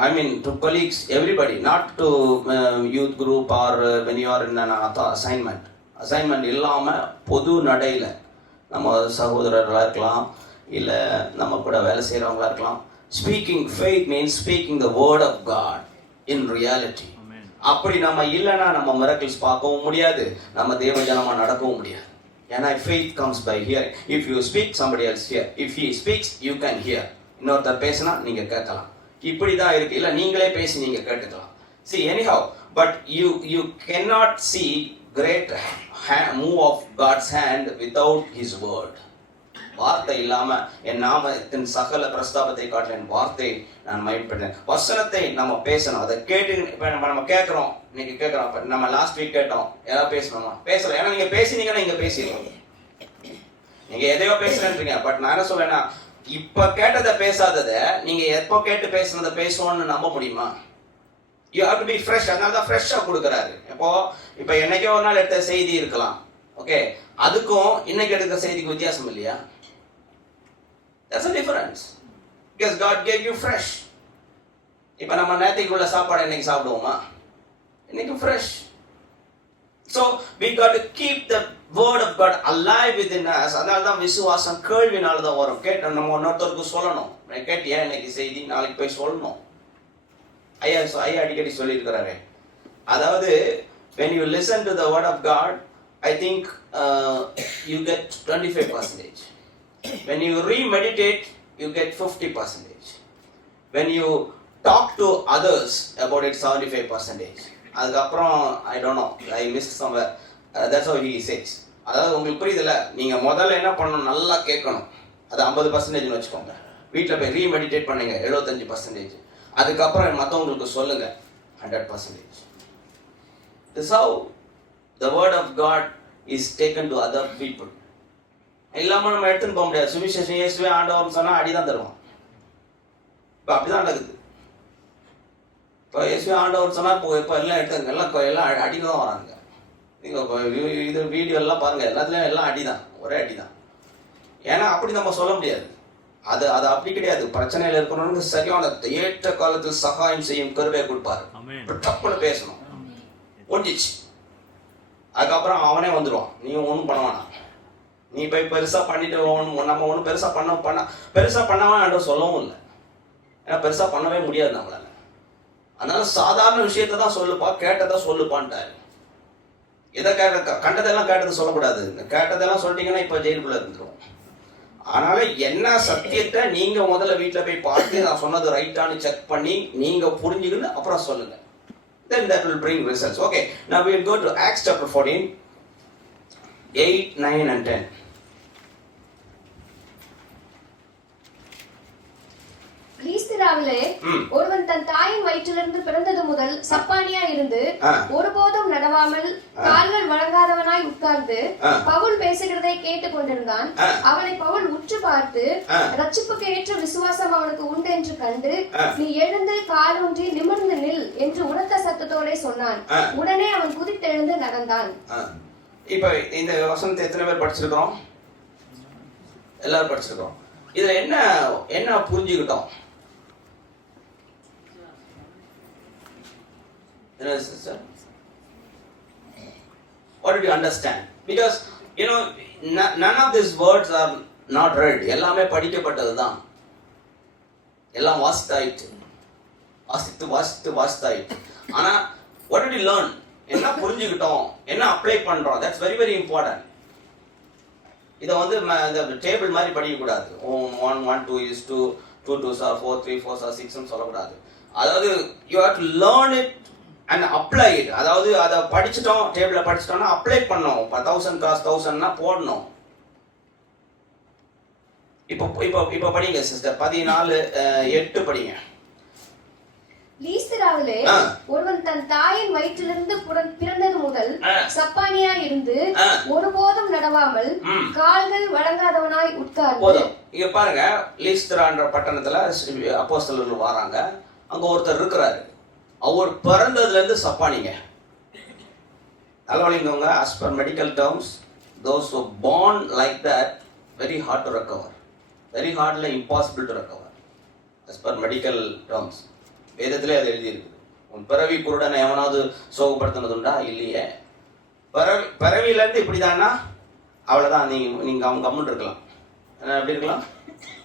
I mean to colleagues, everybody, not to youth group or when you are in an assignment இல்லாம பொது நடையில நம்ம சகோதரர்களா இருக்கலாம், இல்ல நம்ம கூட வேலை செய்யறவங்களா இருக்கலாம். Speaking faith means speaking the word of God in reality. அப்படி நம்ம இல்லைன்னா நம்ம miracles பார்க்கவும் முடியாது, நம்ம தேவ ஜனமா நடக்கவும் முடியாது. ஏன்னா faith comes by hearing. If you speak, somebody else hear. If he speaks, you can hear. இன்னொருத்தர் பேசினா நீங்க கேட்கலாம். இப்படிதான் இருக்கு. இல்ல நீங்களே பேசி நீங்க கேட்டுக்கலாம். See, anyhow, but you cannot see great move of God's hand without his word. வார்த்தை இல்லாம என் நாமத்தின் சகல பிரஸ்தாபத்தை காட்டின என் வார்த்தை நான் மகிமைப்படுத்தேன். வசனத்தை நம்ம பேசணும். அதை கேட்டு இப்ப நம்ம கேட்கிறோம், இன்னைக்கு கேட்கிறோம். இப்ப நம்ம லாஸ்ட் வீக் கேட்டோம், யாராவது பேசணுமா? பேசல. ஏன்னா நீங்க பேசினீங்கன்னா இங்க பேசிடுவோம். நீங்க எதையோ பேசுறேன்றீங்க. பட் நான் என்ன சொல்றேன்னா, இப்ப கேட்டதை பேசாததை நீங்க எப்போ கேட்டு பேசுனதை பேசுவோம்னு நம்ப முடியுமா? You have to be fresh. அதனால தான் ஃப்ரெஷ்ஷா கொடுக்குறாரு. இப்ப என்னைக்கோ ஒரு நாள் எடுத்த செய்தி இருக்கலாம், ஓகே, அதுக்கும் இன்னைக்கு எடுக்கிற செய்திக்கு வித்தியாசம் இல்லையா? That's a difference. Because God gave you fresh. இப்ப நம்ம நேத்திக்கு உள்ள சாப்பாடு இன்னைக்கு சாப்பிடுவோமா? இன்னைக்கு fresh. So we got to keep the word of God alive within us. அதனால தான் விசுவாசம் கேள்வினால தான் வரும். கேட்டு நம்ம இன்னொருத்தருக்கு சொல்லணும். கேட்டியா இன்னைக்கு செய்தி, நாளைக்கு போய் சொல்லணும். ஐயா அடிக்கடி சொல்லியிருக்கிறாரு. அதாவது when you listen to the word of God, I think you get 25%. When you remeditate, you get 50%. When you talk to others about it, 75%. அதுக்கப்புறம் I don't know, I missed somewhere. That's how he says. அதாவது உங்களுக்கு புரியுதுல்ல, நீங்க முதல்ல என்ன பண்ணணும், நல்லா கேட்கணும். அது 50% வச்சுக்கோங்க. வீட்டில் போய் ரீமெடிடேட் பண்ணுங்க 75%. அதுக்கப்புறம் மற்றவங்களுக்கு சொல்லுங்க 100%. This is how the word of God is taken to other people. இல்லாம நம்ம எடுத்துன்னு போக முடியாது. சுவிசேஷம் இயேசுவே ஆண்டவர்னு சொன்னா அடிதான் தருவோம். இப்ப அப்படிதான் நடக்குது. இப்போ இயேசுவே ஆண்டவர் சொன்னா இப்போ எல்லாம் எடுத்தாங்க, எல்லாம் அடிதான் வராங்க. நீங்க இது வீடியோ எல்லாம் பாருங்க, எல்லாத்துலயும் எல்லாம் அடிதான், ஒரே அடிதான். ஏன்னா அப்படி நம்ம சொல்ல முடியாது. அது அப்படி கிடையாது. பிரச்சனையில இருக்கிறவனுக்கு சரியான ஏற்ற காலத்தில் சகாயம் செய்யும் கருவை கொடுப்பாரு. டப்புன்னு பேசணும், ஒண்டிச்சு. அதுக்கப்புறம் அவனே வந்துடுவான், நீ ஒன்றும் பண்ண வேணாம், நீ போய் பெருசா பண்ணிட்டு நம்ம ஒன்றும் பெருசா பண்ணாம சொல்லவும் இல்லை. ஏன்னா பெருசா பண்ணவே முடியாது நம்மளால. அதனால சாதாரண விஷயத்தை தான் சொல்லுப்பா, கேட்டதை சொல்லுப்பான்ட்டாரு. எதை கண்டதெல்லாம் கேட்டதை சொல்லக்கூடாது. கேட்டதெல்லாம் சொல்லிட்டீங்கன்னா இப்ப ஜெயிலுக்குள்ள இருந்துரும். அதனால என்ன சத்தியத்தை நீங்க முதல்ல வீட்டில் போய் பார்த்து நான் சொன்னது ரைட்டானு செக் பண்ணி நீங்க புரிஞ்சுக்கிட்டு அப்புறம் சொல்லுங்க. Then that will bring results. Okay, now we will go to Acts chapter 14, 8, 9 and 10. லீஸ்திராவிலே ஒருவன் தன் தாயின் வயிற்றிலிருந்து பிறந்தது முதல் சப்பானியா இருந்து ஒருபோதும் நடவாமல் கால்கள் வழங்காதவனாய் உட்கார்ந்து பவுல் பேசுகிறதை கேட்டுக் கொண்டிருந்தான். அவனை பவுல் உற்று பார்த்து, ரட்சிப்புக்கு ஏற்ற விசுவாசம் அவனுக்கு உண்டு என்று கண்டு, நீ எழுந்து காலூன்றி நிமிர்ந்து நில் என்று உரத்த சத்தத்தோட சொன்னான். உடனே அவன் குதித்தெழுந்து நடந்தான். இப்ப இந்த வசனத்தை எத்தனை பேர் படிச்சிருக்கிறோம்? எல்லாரும் படிச்சிருக்கிறோம். இதுல என்ன புரிஞ்சுக்கிட்டோம்? Sister, what did you understand? Because none of these words are not read. எல்லாமே படிக்கப்பட்டது தான். எல்லாம் வாசித்தாயிட்டு. ஆனா what did you learn? என்ன புரிஞ்சுக்கிட்டோம், என்ன அப்ளை பண்றோம்? That's very very important. இதை இந்த டேபிள் மாதிரி படிக்கக்கூடாது. 1 1 2 is 2 2 2s are 4 3 4s are 6 சொல்லக்கூடாது. அதாவது you have to learn it and apply it. அதாவது அதை படிச்சுட்டோம், டேபிள படிச்சுட்டோம்னா அப்ளை பண்ணணும். 1000 cross 1000னா போடணும். இப்போ படிங்க சிஸ்டர் 14:8 படிங்க. லீஸ்திராவிலே ஒருவன் தன் தாயின் வயிற்றிலிருந்து பிறந்தது முதல் சப்பானியா இருந்து ஒருபோதும் நடவாமல் கால்கள் வழங்காதவனாய் உட்கார்ந்து. போதும். இங்க பாருங்க, லீஸ்திரான்ற பட்டணத்துல அப்போஸ்தலர்கள் வராங்க. அங்க ஒருத்தர் இருக்கிறாரு. அவர் பிறந்ததுல இருந்து சப்பானிங்க. தலைவலிங்கவங்க, as per medical terms, those who born like that, very hard to recover. Very hardly impossible to recover. As per medical terms. வேதத்திலே அது எழுதியிருக்குது. உன் பிறவி குருடனை எவனாவது சோகப்படுத்தினதுண்டா? இல்லையே. பிறவியிலேருந்து இப்படிதான்னா அவ்வளோதான், நீங்கள் அவங்க கம்முன்னு இருக்கலாம். எப்படி இருக்கலாம்?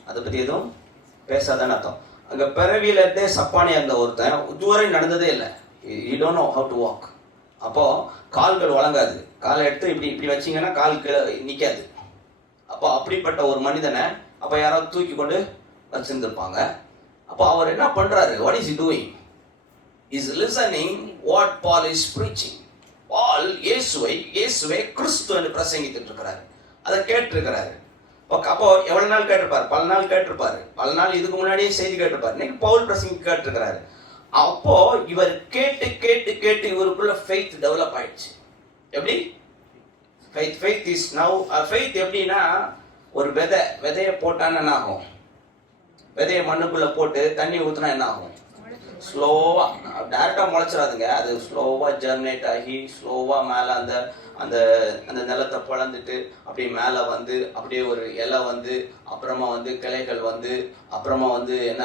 அதை பற்றி எதுவும் பேசாதான்னு அர்த்தம். அங்கே பிறவியிலேருந்தே சப்பானியாக இருந்த ஒருத்தன் இதுவரை நடந்ததே இல்லை. You don't know how to walk. அப்போது கால்கள் வழங்காது. காலை எடுத்து இப்படி வச்சிங்கன்னா கால் கீழே நிற்காது. அப்போ அப்படிப்பட்ட ஒரு மனிதனை அப்போ யாராவது தூக்கி கொண்டு வச்சுருந்துருப்பாங்க. அப்போ அவர் என்ன பண்றாரு? What is he doing? Is listening what Paul is preaching. பால் இயேசுவை கிறிஸ்து என்று பிரசங்கித்துட்டு இருக்கிறாரு. அதை கேட்டிருக்கிறாரு. அப்போ எவ்வளவு நாள் கேட்டிருப்பாரு? பல நாள் கேட்டிருப்பாரு. பல நாள் இதுக்கு முன்னாடியே செய்தி கேட்டிருப்பாரு. இன்னைக்கு பவுல் பிரசங்கி கேட்டிருக்கிறாரு. அப்போ இவர் கேட்டு கேட்டு கேட்டு இவருக்குள்ள ஃபெய்த் டெவலப் ஆயிடுச்சு. எப்படி? Faith is now. ஃபெய்த் எப்படின்னா, ஒரு விதையை போட்டான்னு என்ன ஆகும்? விதையை மண்ணுக்குள்ள போட்டு தண்ணி ஊற்றினா என்ன ஆகும்? ஸ்லோவா, டைரக்டா முளைச்சிடாதுங்க. அது ஸ்லோவா ஜெர்மினேட் ஆகி ஸ்லோவா மேலே அந்த அந்த அந்த நிலத்தை பிளந்துட்டு அப்படியே மேலே வந்து அப்படியே ஒரு இலை வந்து அப்புறமா வந்து கிளைகள் வந்து அப்புறமா வந்து என்ன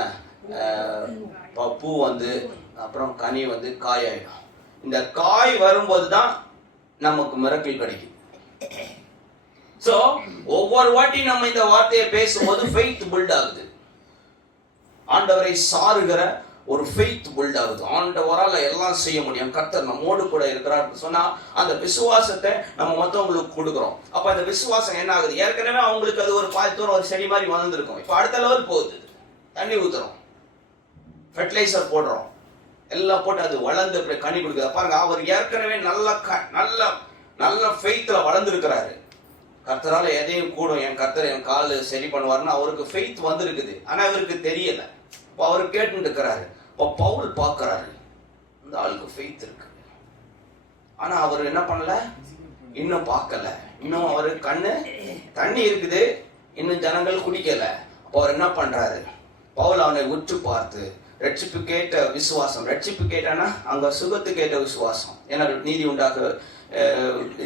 பூ வந்து அப்புறம் கனி வந்து காய் ஆயிடும். இந்த காய் வரும்போது தான் நமக்கு மிரக்கிள் கிடைக்கும். ஸோ ஒவ்வொரு வாட்டி நம்ம இந்த வார்த்தையை பேசும்போது ஃபெய்த் பில்ட் ஆகுது. ஆண்டவரை சாருகிற ஒரு ஃபெய்த் பில்ட் ஆகுது. ஆண்டவரால் எல்லாம் செய்ய முடியும், கர்த்தர் நம்மோடு கூட இருக்கிறார் சொன்னா அந்த விசுவாசத்தை நம்ம மற்றவங்களுக்கு கொடுக்குறோம். அப்ப அந்த விசுவாசம் என்ன ஆகுது? ஏற்கனவே அவங்களுக்கு அது ஒரு பாதி தூரம் ஒரு செடி மாதிரி வளர்ந்துருக்கும். இப்போ அடுத்த லெவல் போகுது. தண்ணி ஊத்துறோம், ஃபெர்டிலைசர் போடுறோம், எல்லாம் போட்டு அது வளர்ந்து அப்படி கனி கொடுக்குது. பாருங்க, அவர் ஏற்கனவே நல்ல ஃபெய்த்ல வளர்ந்துருக்கிறாரு. கர்த்தரால எதையும் கூடும், என் கர்த்தர் என் கால் சரி பண்ணுவாருன்னு அவருக்கு ஃபெய்த் வந்திருக்குது. ஆனா இவருக்கு தெரியல. இப்போ அவர் கேட்டு இருக்கிறாரு. இப்போ பவுல் பார்க்கறாரு, இந்த ஆளுக்கு ஃபெய்த் இருக்கு. ஆனா அவர் என்ன பண்ணல? இன்னும் பார்க்கல. இன்னும் அவரு கண்ணு தண்ணி இருக்குது, இன்னும் ஜனங்கள் குடிக்கல. அப்போ அவர் என்ன பண்றாரு? பவுல் அவனை உற்று பார்த்து, ரட்சிப்பு கேட்ட விசுவாசம். ரட்சிப்பு கேட்டானா அங்க சுகத்து கேட்ட விசுவாசம். ஏன்னா நீதி உண்டாக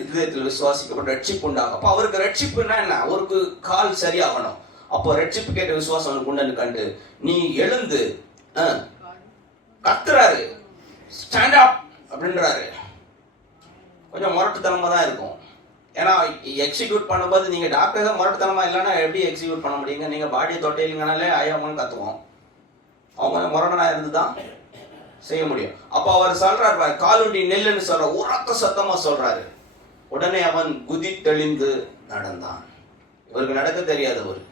இதயத்தில் விசுவாசிக்கப்பட்ட ரட்சிப்பு உண்டாகும். அப்போ அவருக்கு ரட்சிப்புன்னா என்ன? அவருக்கு கால் சரியாகணும். அப்போ ரட்சிப்பு கேட்ட விசுவாசம் அவனுக்கு உண்டன்னு கண்டு நீ எழுந்து கத்துறாரு, ஸ்டாண்ட் அப் அப்படின்றாரு. கொஞ்சம் முரட்டுத்தனமா தான் இருக்கும். ஏன்னா எக்ஸிக்யூட் பண்ணும்போது நீங்க டாக்டர் தான் முரட்டுத்தனமா இல்லைன்னா எப்படி எக்ஸிக்யூட் பண்ண முடியுங்க? நீங்க பாடியை தொட்டையிலங்கனாலே ஐயாமன்னு கத்துவோம். அவங்க முரடனா இருந்துதான் செய்ய முடியும். அப்ப அவர் சொல்றாரு, காலுண்டி நெல்லுன்னு சொல்ற உரத்த சத்தமா சொல்றாரு. உடனே அவன் குதித்தெளிந்து நடந்தான். இவருக்கு நடக்க தெரியாதவர்.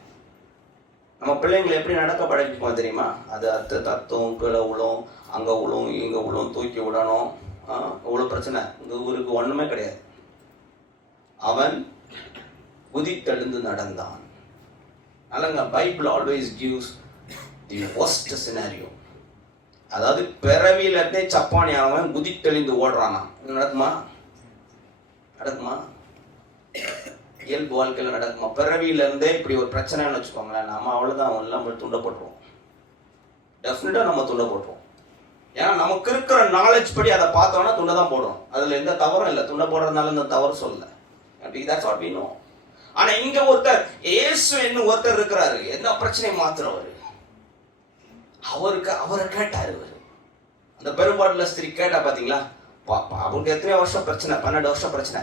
நம்ம பிள்ளைங்களை எப்படி நடக்க பழகிப்போம் தெரியுமா? அது தத்துவம், கீழே விழும், அங்க விழும், இங்க விழும், தூக்கி விடணும், இவ்வளவு பிரச்சனை. இந்த ஊருக்கு ஒண்ணுமே கிடையாது. அவன் குதித்தெழுந்து நடந்தான். அதனால பைபிள் ஆல்வேஸ் கிவ்ஸ் தி worst scenario. அதாவது பிறவியில இருந்தே சப்பானி அவன் குதித்தெளிந்து ஓடுறானா. நடக்குமா? இயல்பு வாழ்க்கையில நடக்குமா? பிறவியில இருந்தே இப்படி ஒரு பிரச்சனைன்னு வச்சுக்கோங்களேன், நம்ம அவ்வளவுதான் எல்லாம் துண்டப்பட்டுருவோம். டெஃபினட்டா நம்ம துண்டப்பட்டுருவோம். ஏன்னா நமக்கு இருக்கிற நாலேஜ் படி அதை பார்த்தோம்னா துண்டை தான் போடுறோம். அதுல எந்த தவறும் இல்லை. துண்டை போடுறதுனால இந்த தவறு சொல்லல. That's what we know. ஆனா இங்க ஒருத்தர் இயேசு என்ன ஒருத்தர் இருக்கிறாரு, எந்த பிரச்சனையும் மாத்துறவர். அவரை கேட்டாரு. அந்த பெரும்பாடுல ஸ்திரீ கேட்டா பாத்தீங்களா? அவங்களுக்கு எத்தனை வருஷம் பிரச்சனை? 12 வருஷம் பிரச்சனை.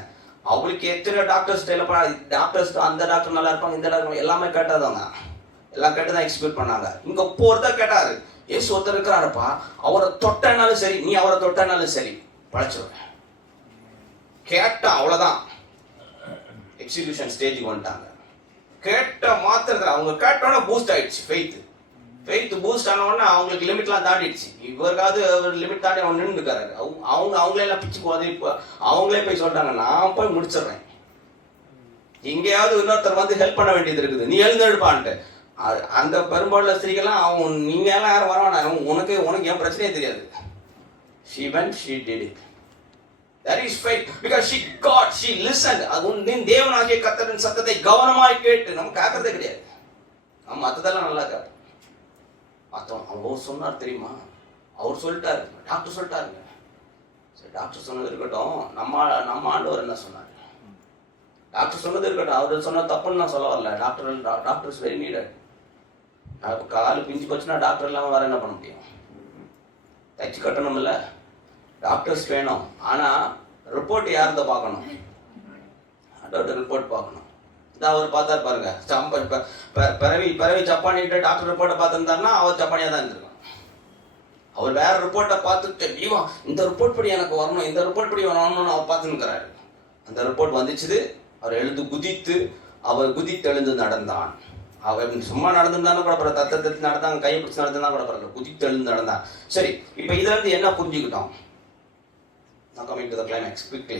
அவங்களுக்கு எத்தனை டாக்டர்ஸ் அந்த டாக்டர் நல்லா இருப்பாங்க, இந்த டாக்டர் எல்லாமே கேட்டதாங்க. எல்லாம் கேட்டுதான் எக்ஸ்பிளைன் பண்ணாங்க. இங்க ஒருத்தர் கேட்டாரு, இயேசு ஒருத்தர் இருக்கிறாருப்பா, அவரை தொட்டனாலும் சரி, நீ அவரை தொட்டனாலும் சரி பழச்சிருவேன். கேட்டா அவ்வளவுதான், எக்ஸிகியூஷன் ஸ்டேஜுக்கு வந்துட்டாங்க. கேட்ட மாத்திரத்துல அவங்க கேட்டோன்னா பூஸ்ட் ஆயிடுச்சு. ஃபெய்த் பூஸ்ட் ஆன உடனே அவங்களுக்கு லிமிட்லாம் தாண்டிடுச்சு. இவருக்காவது லிமிட் தாண்டி அவன் நின்று இருக்காரு. அவங்களே எல்லாம் பிச்சு போது இப்போ அவங்களே போய் சொல்லிட்டாங்க, நான் போய் முடிச்சிடுறேன். எங்கேயாவது இன்னொருத்தர் வந்து ஹெல்ப் பண்ண வேண்டியது இருக்குது, நீ எழுந்தெடுப்பான்ட்டு. அந்த பெரும்பாலுள்ள ஸ்திரீகள்லாம் அவன் நீங்க எல்லாம் யாரும் வரவானா, உனக்கு என் பிரச்சனையே தெரியாது. She went, she did it. That is faith, because she listened. அது தேவனாகிய கர்த்தரின் சத்தத்தை கவனமாய் கேட்டு. நம்ம கேட்கறதே கிடையாது, நம்ம மற்றதெல்லாம் நல்லா கேட்போம். மற்றவன் அவர் சொன்னார் தெரியுமா, அவர் சொல்லிட்டாரு, டாக்டர் சொல்லிட்டாருங்க. சரி, டாக்டர் சொன்னது இருக்கட்டும், நம்ம ஆண்டவர் என்ன சொன்னார்? டாக்டர் சொன்னது இருக்கட்டும், அவர் சொன்ன தப்புன்னு நான் சொல்ல வரல. Doctor is very needed. கால் பிஞ்சு போச்சுன்னா டாக்டர் இல்லாமல் வேற என்ன பண்ண முடியும்? தச்சு கட்டணும் இல்லை, டாக்டர்ஸ் வேணும். ஆனால் ரிப்போர்ட் யார்த பார்க்கணும்? டாக்டர் ரிப்போர்ட் பார்க்கணும். இதான் அவர் பார்த்தாரு பாருங்க, பிறவி ஜப்பானிக்கிட்ட டாக்டர் ரிப்போர்ட்டை பார்த்துருந்தாருன்னா அவர் ஜப்பானியாக தான் இருந்திருக்கும். அவர் வேற ரிப்போர்ட்டை பார்த்துட்டு இந்த ரிப்போர்ட் படி எனக்கு வரணும், இந்த ரிப்போர்ட் படி வரணும்னு அவர் பார்த்துருக்கிறாரு. அந்த ரிப்போர்ட் வந்துச்சுது, அவர் அவர் குதித்தெழுந்து நடந்தான். அவர் சும்மா நடந்திருந்தாலும் கூட பரவாயில்ல, தத்தத்தில் நடந்தாங்க, கையை பிடிச்சி நடந்தா கூட பரவாயில்ல, குதித்தெழுந்து நடந்தான். சரி, இப்போ இதுல இருந்து என்ன புரிஞ்சுக்கிட்டோம்? நான் coming to the climax quickly.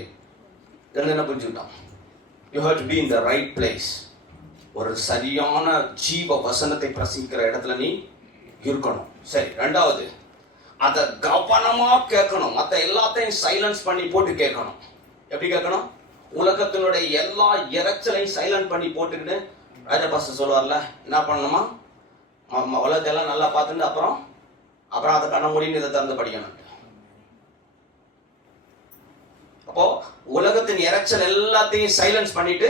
இதுல இருந்து என்ன புரிஞ்சுக்கிட்டோம்? You have to be in the right place. ஒரு சரியான ஜீவ வசனத்தை பிரசங்கிக்கிற இடத்துல நீ இருக்கணும். சரி, ரெண்டாவது, அதை கவனமா கேட்கணும். மற்ற எல்லாத்தையும் சைலன்ஸ் பண்ணி போட்டு கேட்கணும். எப்படி கேட்கணும்? உலகத்தினுடைய எல்லா இறைச்சலையும் சைலண்ட் பண்ணி போட்டுக்கிட்டு, ராஜபாஸ்டர் சொல்லுவார்ல, என்ன பண்ணணுமா, உலகத்தெல்லாம் நல்லா பார்த்துட்டு அப்புறம் அதை கண்ண முடியும், இதை திறந்து படிக்கணும். அப்போ உலகத்தின் இறைச்சல் எல்லாத்தையும் சைலன்ஸ் பண்ணிட்டு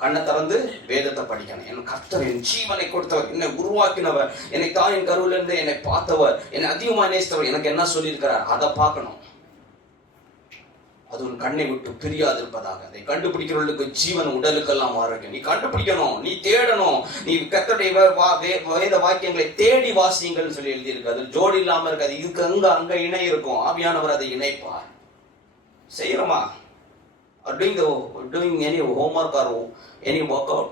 கண்ணை திறந்து வேதத்தை படிக்கணும். என் கர்த்தர், என் ஜீவனை கொடுத்தவர், என்னை உருவாக்கினவர், என்னை தாயின் கருவிலிருந்து என்னை பார்த்தவர், என்னை அதிகமாக நேசித்தவர், எனக்கு என்ன சொல்லியிருக்கிறார் அதை பார்க்கணும். அது உன் கண்ணை விட்டு பிரியாது இருப்பதாக. அதை கண்டுபிடிக்கிறவர்களுக்கு ஜீவன், உடலுக்கெல்லாம் ஆரோக்கியம். நீ கண்டுபிடிக்கணும், நீ தேடணும். நீ கர்த்தருடைய வேத வாக்கியங்களை தேடி வாசியுங்கள் சொல்லி எழுதியிருக்கு. அது ஜோடி இல்லாம இருக்காது. இதுக்கு அங்க இணை இருக்கும். ஆவியானவர் அதை இணைப்பார். செய்யறோமா? doing any homework or any workout,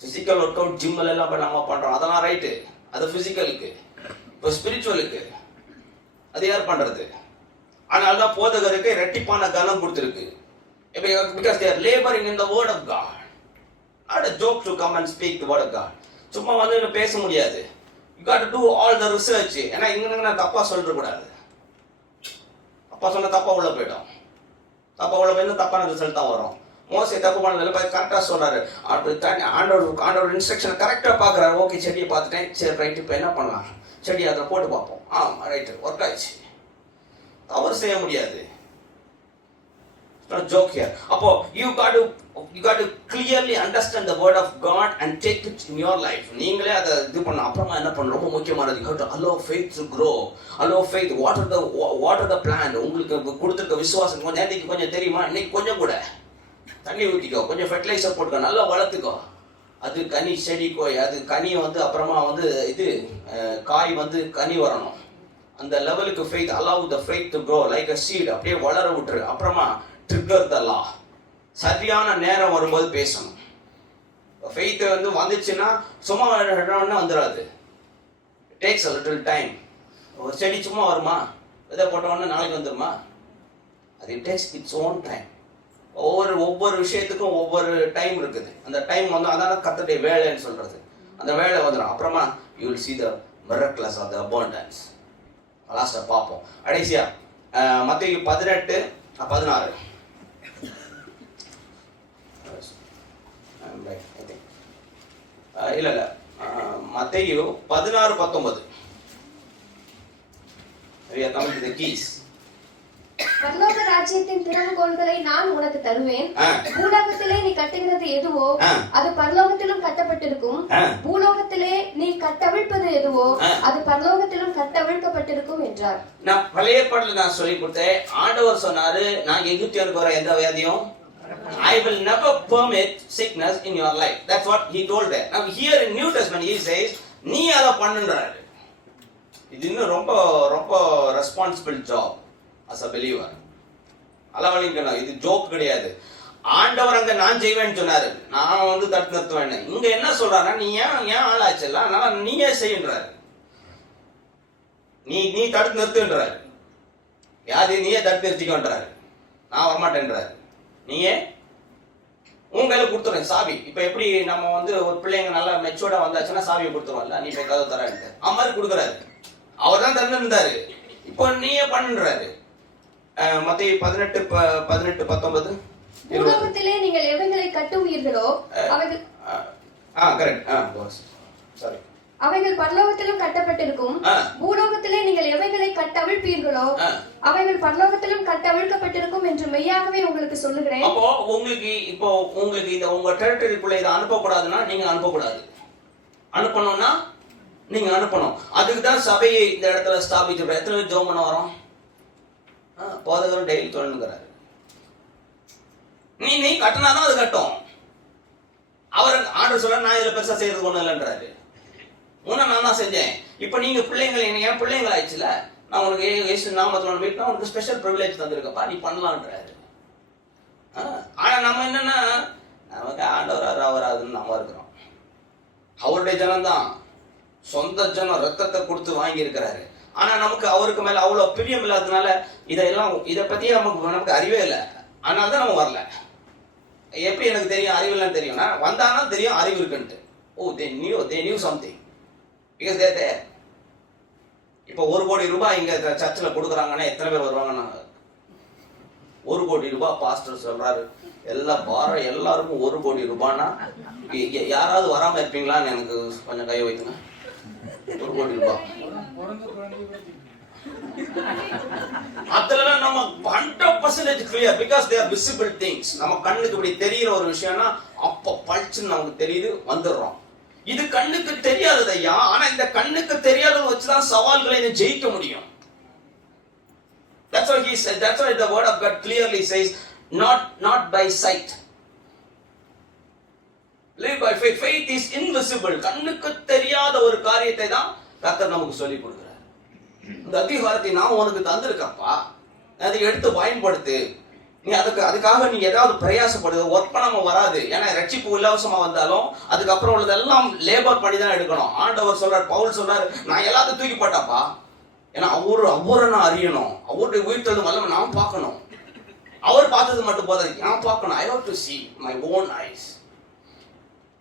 physical workout ஜிம்ல எல்லாம் நம்ம பண்றோம், அதெல்லாம் ரைட்டு, அது பிசிக்கலுக்கு. இப்போ ஸ்பிரிச்சுவலுக்கு அது யார் பண்றது? அதனால தான் போதகருக்கு ரெட்டிப்பான கனம் கொடுத்துருக்கு. Because they are laboring in the word of God. Not a joke to come and speak the word of God. சும்மா வந்து பேச முடியாது. You got to do all the research. ஏன்னா இங்க நான் தப்பா சொல்லிட கூடாது. அப்பா சொன்ன தப்பா உள்ள போயிடும். தப்பா உள்ள போய் தப்பான ரிசல்ட் தான் வரும். மோசே தப்பு பண்ணல, கரெக்டா சொல்றாரு. ஆண்டவர் இன்ஸ்ட்ரக்ஷன் கரெக்டா பாக்குறாரு. ஓகே, செடியை பார்த்துட்டேன், சரி ரைட், இப்போ என்ன பண்ணலாம், செடி அதில் போட்டு பார்ப்போம். ரைட்டு, ஒர்க் ஆயிடுச்சு. தவறு செய்ய முடியாது. Joke here. அப்போ you got to clearly understand the word of God and take it in your life. நீங்களே அதை இது பண்ண. அப்புறமா என்ன பண்ண, ரொம்ப முக்கியமானது, you have to allow faith to grow. Allow faith. What are the plan? உங்களுக்கு கொடுத்திருக்க விசுவாசம் கொஞ்சம் தெரியுமா? இன்னைக்கு கொஞ்சம் கூட தண்ணி ஊற்றிக்கோ, கொஞ்சம் ஃபெர்டிலைசர் போட்டுக்கோ, நல்லா வளர்த்துக்கோ. அது கனி செடிக்கோ, அது கனி வந்து அப்புறமா வந்து இது காய் வந்து கனி வரணும். அந்த லெவலுக்கு faith, allow the faith to grow like a seed. அப்படியே வளர விட்டுரு. அப்புறமா trigger the law. சரியான நேரம் வரும்போது பேசணும். faith வந்து வந்துச்சுன்னா சும்மா வந்துடாது. It takes a little time. ஒரு செடி சும்மா வருமா? விதை போட்ட உடனே நாளைக்கு வந்துருமா? அது it takes its own time. ஒவ்வொரு விஷயத்துக்கும் ஒவ்வொரு டைம் இருக்குது. அந்த டைம் வந்து அதான் கர்த்தருடைய வேலைன்னு சொல்றது. அந்த வேலை வந்துடும். அப்புறமா you will see the miraculous of the abundance. லாஸ்ட்டாக பார்ப்போம். கடைசியா மத்தேயு 18:16. இல்லை மத்தேயு 16:19. பரலோக ராஜ்யத்தின் திறவுகோல்களை நான் உனக்கு தருவேன். பூலோகத்திலே நீ கட்டுகிறது எதுவோ அது பரலோகத்திலும் கட்டப்பட்டிருக்கும். பூலோகத்திலே நீ கட்டவிழ்ப்பது எதுவோ அது பரலோகத்திலும் கட்டவிழ்க்கப்பட்டிருக்கும் என்றார். நான் பழைய ஏற்பாட்டுல நான் சொல்லி கொடுத்தேன். ஆண்டவர் சொன்னாரு, நான் எகிப்தியருக்கு வர எந்த வியாதியும் I will never permit sickness in your life. That's what he told there. Now here in New Testament he says, நீ அதை பண்ணுன்றாரு. இது இன்னும் ரொம்ப ரொம்ப responsible job as a believer. அளவழிக்கணும். இது ஜோக் கிடையாது. ஆண்டவர் அங்க நான் செய்வேன்னு சொன்னாரு, நான் வந்து தடுத்து நிறுத்துவேன். இங்க என்ன சொல்றாருன்னா, நீ ஏன் ஆளாச்சுல்ல, அதனால நீயே செய்யன்றாரு. நீ தடுத்து நிறுத்துன்றாரு. யாரு? நீயே தடுத்து நிறுத்திக்கன்றாரு. நான் வரமாட்டேன்றாரு. நீயே உன் கையில கொடுத்துருவேன் சாவி. இப்ப எப்படி நம்ம வந்து ஒரு பிள்ளைங்க நல்லா மெச்சூர்டா வந்தாச்சுன்னா சாவியை கொடுத்துருவோம்ல, நீ போய் கதவு தரேன்ட்டு அம்மாரு கொடுக்குறாரு. அவர் தான் தந்து இருந்தாரு, இப்போ நீயே பண்ணுறாரு. மத்தேயு 18:19 பூலோகத்திலே நீங்கள் எவைகளை கட்டுவீர்களோ அவைகள் சாரி அவைகள் பரலோகத்திலும் கட்டப்பட்டிருக்கும். பூலோகத்திலே நீங்கள் எவைகளை கட்டவிழ்ப்பீர்களோ அவைகள் பரலோகத்திலும் கட்டவிழ்க்கப்பட்டிருக்கும் என்று மெய்யாகவே உங்களுக்கு சொல்லுகிறேன். அப்போ உங்களுக்கு இத உங்க டெரிட்டரிக்குள்ள இதை அனுப்பக்கூடாதுன்னா நீங்க அனுப்பக்கூடாது, அனுப்பணும்னா நீங்க அனுப்பணும். அதுக்கு தான் சபையை இந்த இடத்துல ஸ்தாபிச்சு எத்தனை பேர் ஜெபம் பண்ண வரோம்? போதகரும் டெய்லி தொழுகிறாரு. நீ கட்டினாதான் அது கட்டும். அவர் ஆர்டர் சொல்ல நான் இதுல பெருசா செய்யறது ஒண்ணு இல்லைன்றாரு. முன்ன நான் தான் செஞ்சேன். இப்ப நீங்க பிள்ளைங்களை என் பிள்ளைங்கள் ஆயிடுச்சுல, நான் உனக்கு இயேசு நாமத்துல மீட்னா உனக்கு ஸ்பெஷல் ப்ரிவிலேஜ் தந்திருக்கப்பா, நீ பண்ணலான்றாரு. ஆனா நம்ம என்னன்னா நமக்கு ஆண்டவர் அவராதுன்னு நம்ம இருக்கிறோம். அவருடைய ஜனம் தான், சொந்த ஜனம் ரத்தத்தை கொடுத்து வாங்கி இருக்கிறாரு. ஆனா நமக்கு அவருக்கு மேல அவ்வளவு பிரியம் இல்லாததுனால இதை பத்தி நமக்கு அறிவே இல்லை. அதனாலதான் நம்ம வரல. எப்படி எனக்கு தெரியும் அறிவு இல்லைன்னு தெரியும்னா வந்தானா தெரியும் அறிவு இருக்குன்ட்டு. they knew something because they're there. இப்போ 1 கோடி ரூபாய் இங்க சர்ச்சில் கொடுக்குறாங்கன்னா எத்தனை பேர் வருவாங்கன்னா 1 கோடி ரூபாய் பாஸ்டர் சொல்றாரு. எல்லாருக்கும் 1 கோடி ரூபாய்னா யாராவது வராம இருப்பீங்களான்னு எனக்கு கொஞ்சம் கை வைத்துங்க. 1 கோடி ரூபாய் அதெல்லாம் நம்ம 100% clear because they are visible things. நம்ம கண்ணுக்கு இப்படி தெரியிற ஒரு விஷயம்னா அப்ப பல்ச்சுன்னு நமக்கு தெரியுது, வந்துடுறோம். இது கண்ணுக்கு தெரியாதது ஐயா. ஆனா இந்த கண்ணுக்கு தெரியாததை வச்சுதான் சவால்களை ஜெயிக்க முடியும். That's why he said, that's why the word of God clearly says not by sight, live by faith. Faith is invisible. கண்ணுக்கு தெரியாத ஒரு காரியத்தை தான் கர்த்தர் நமக்கு சொல்லி கொடுக்கிறார். இந்த அதிகாரத்தை நான் உனக்கு தந்திருக்கப்பா, அதை எடுத்து பயன்படுத்து. நீ அதுக்காக நீ ஏதாவது பிரயாசப்படுது, ஒர்க் பண்ணாம வராது. ஏன்னா ரட்சிப்பு இலவசமா வந்தாலும் அதுக்கப்புறம் உள்ளதெல்லாம் லேபர் பண்ணி தான் எடுக்கணும். ஆண்டவர் சொல்றாரு, பவுல் சொல்றாரு, நான் எல்லாத்தையும் தூக்கி போட்டாப்பா. ஏன்னா அவரை நான் அறியணும், அவருடைய உயிர்த்தெழுதல் வல்லமை நான் பார்க்கணும். அவர் பார்த்தது மட்டும் போதாது, நான் பார்க்கணும். I have to see my own eyes.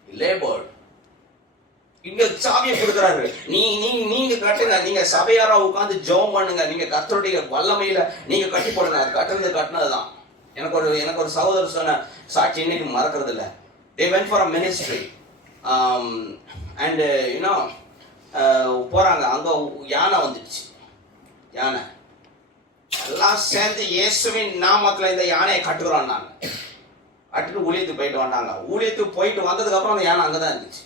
Labored. இங்க சாவியை கொடுக்குறாரு. நீங்க கட்டுங்க, நீங்க சபையாரா உட்கார்ந்து ஜெபம் பண்ணுங்க, நீங்க கர்த்தருடைய வல்லமையில நீங்க கட்டி போடுங்க. கட்டினதுதான். எனக்கு ஒரு சகோதரர் சொன்ன சாட்சி இன்னைக்கு மறக்கிறது இல்லை. They went for a ministry and போறாங்க. அங்க யானை வந்துடுச்சு. யானை எல்லாம் சேர்ந்து இயேசுவின் நாமத்துல இந்த யானையை கட்டுக்கிறோம். நாங்க கட்டிட்டு ஊழியத்துக்கு போயிட்டு வந்தாங்க. ஊழியத்துக்கு போயிட்டு வந்ததுக்கு அப்புறம் அந்த யானை அங்கதான் இருந்துச்சு.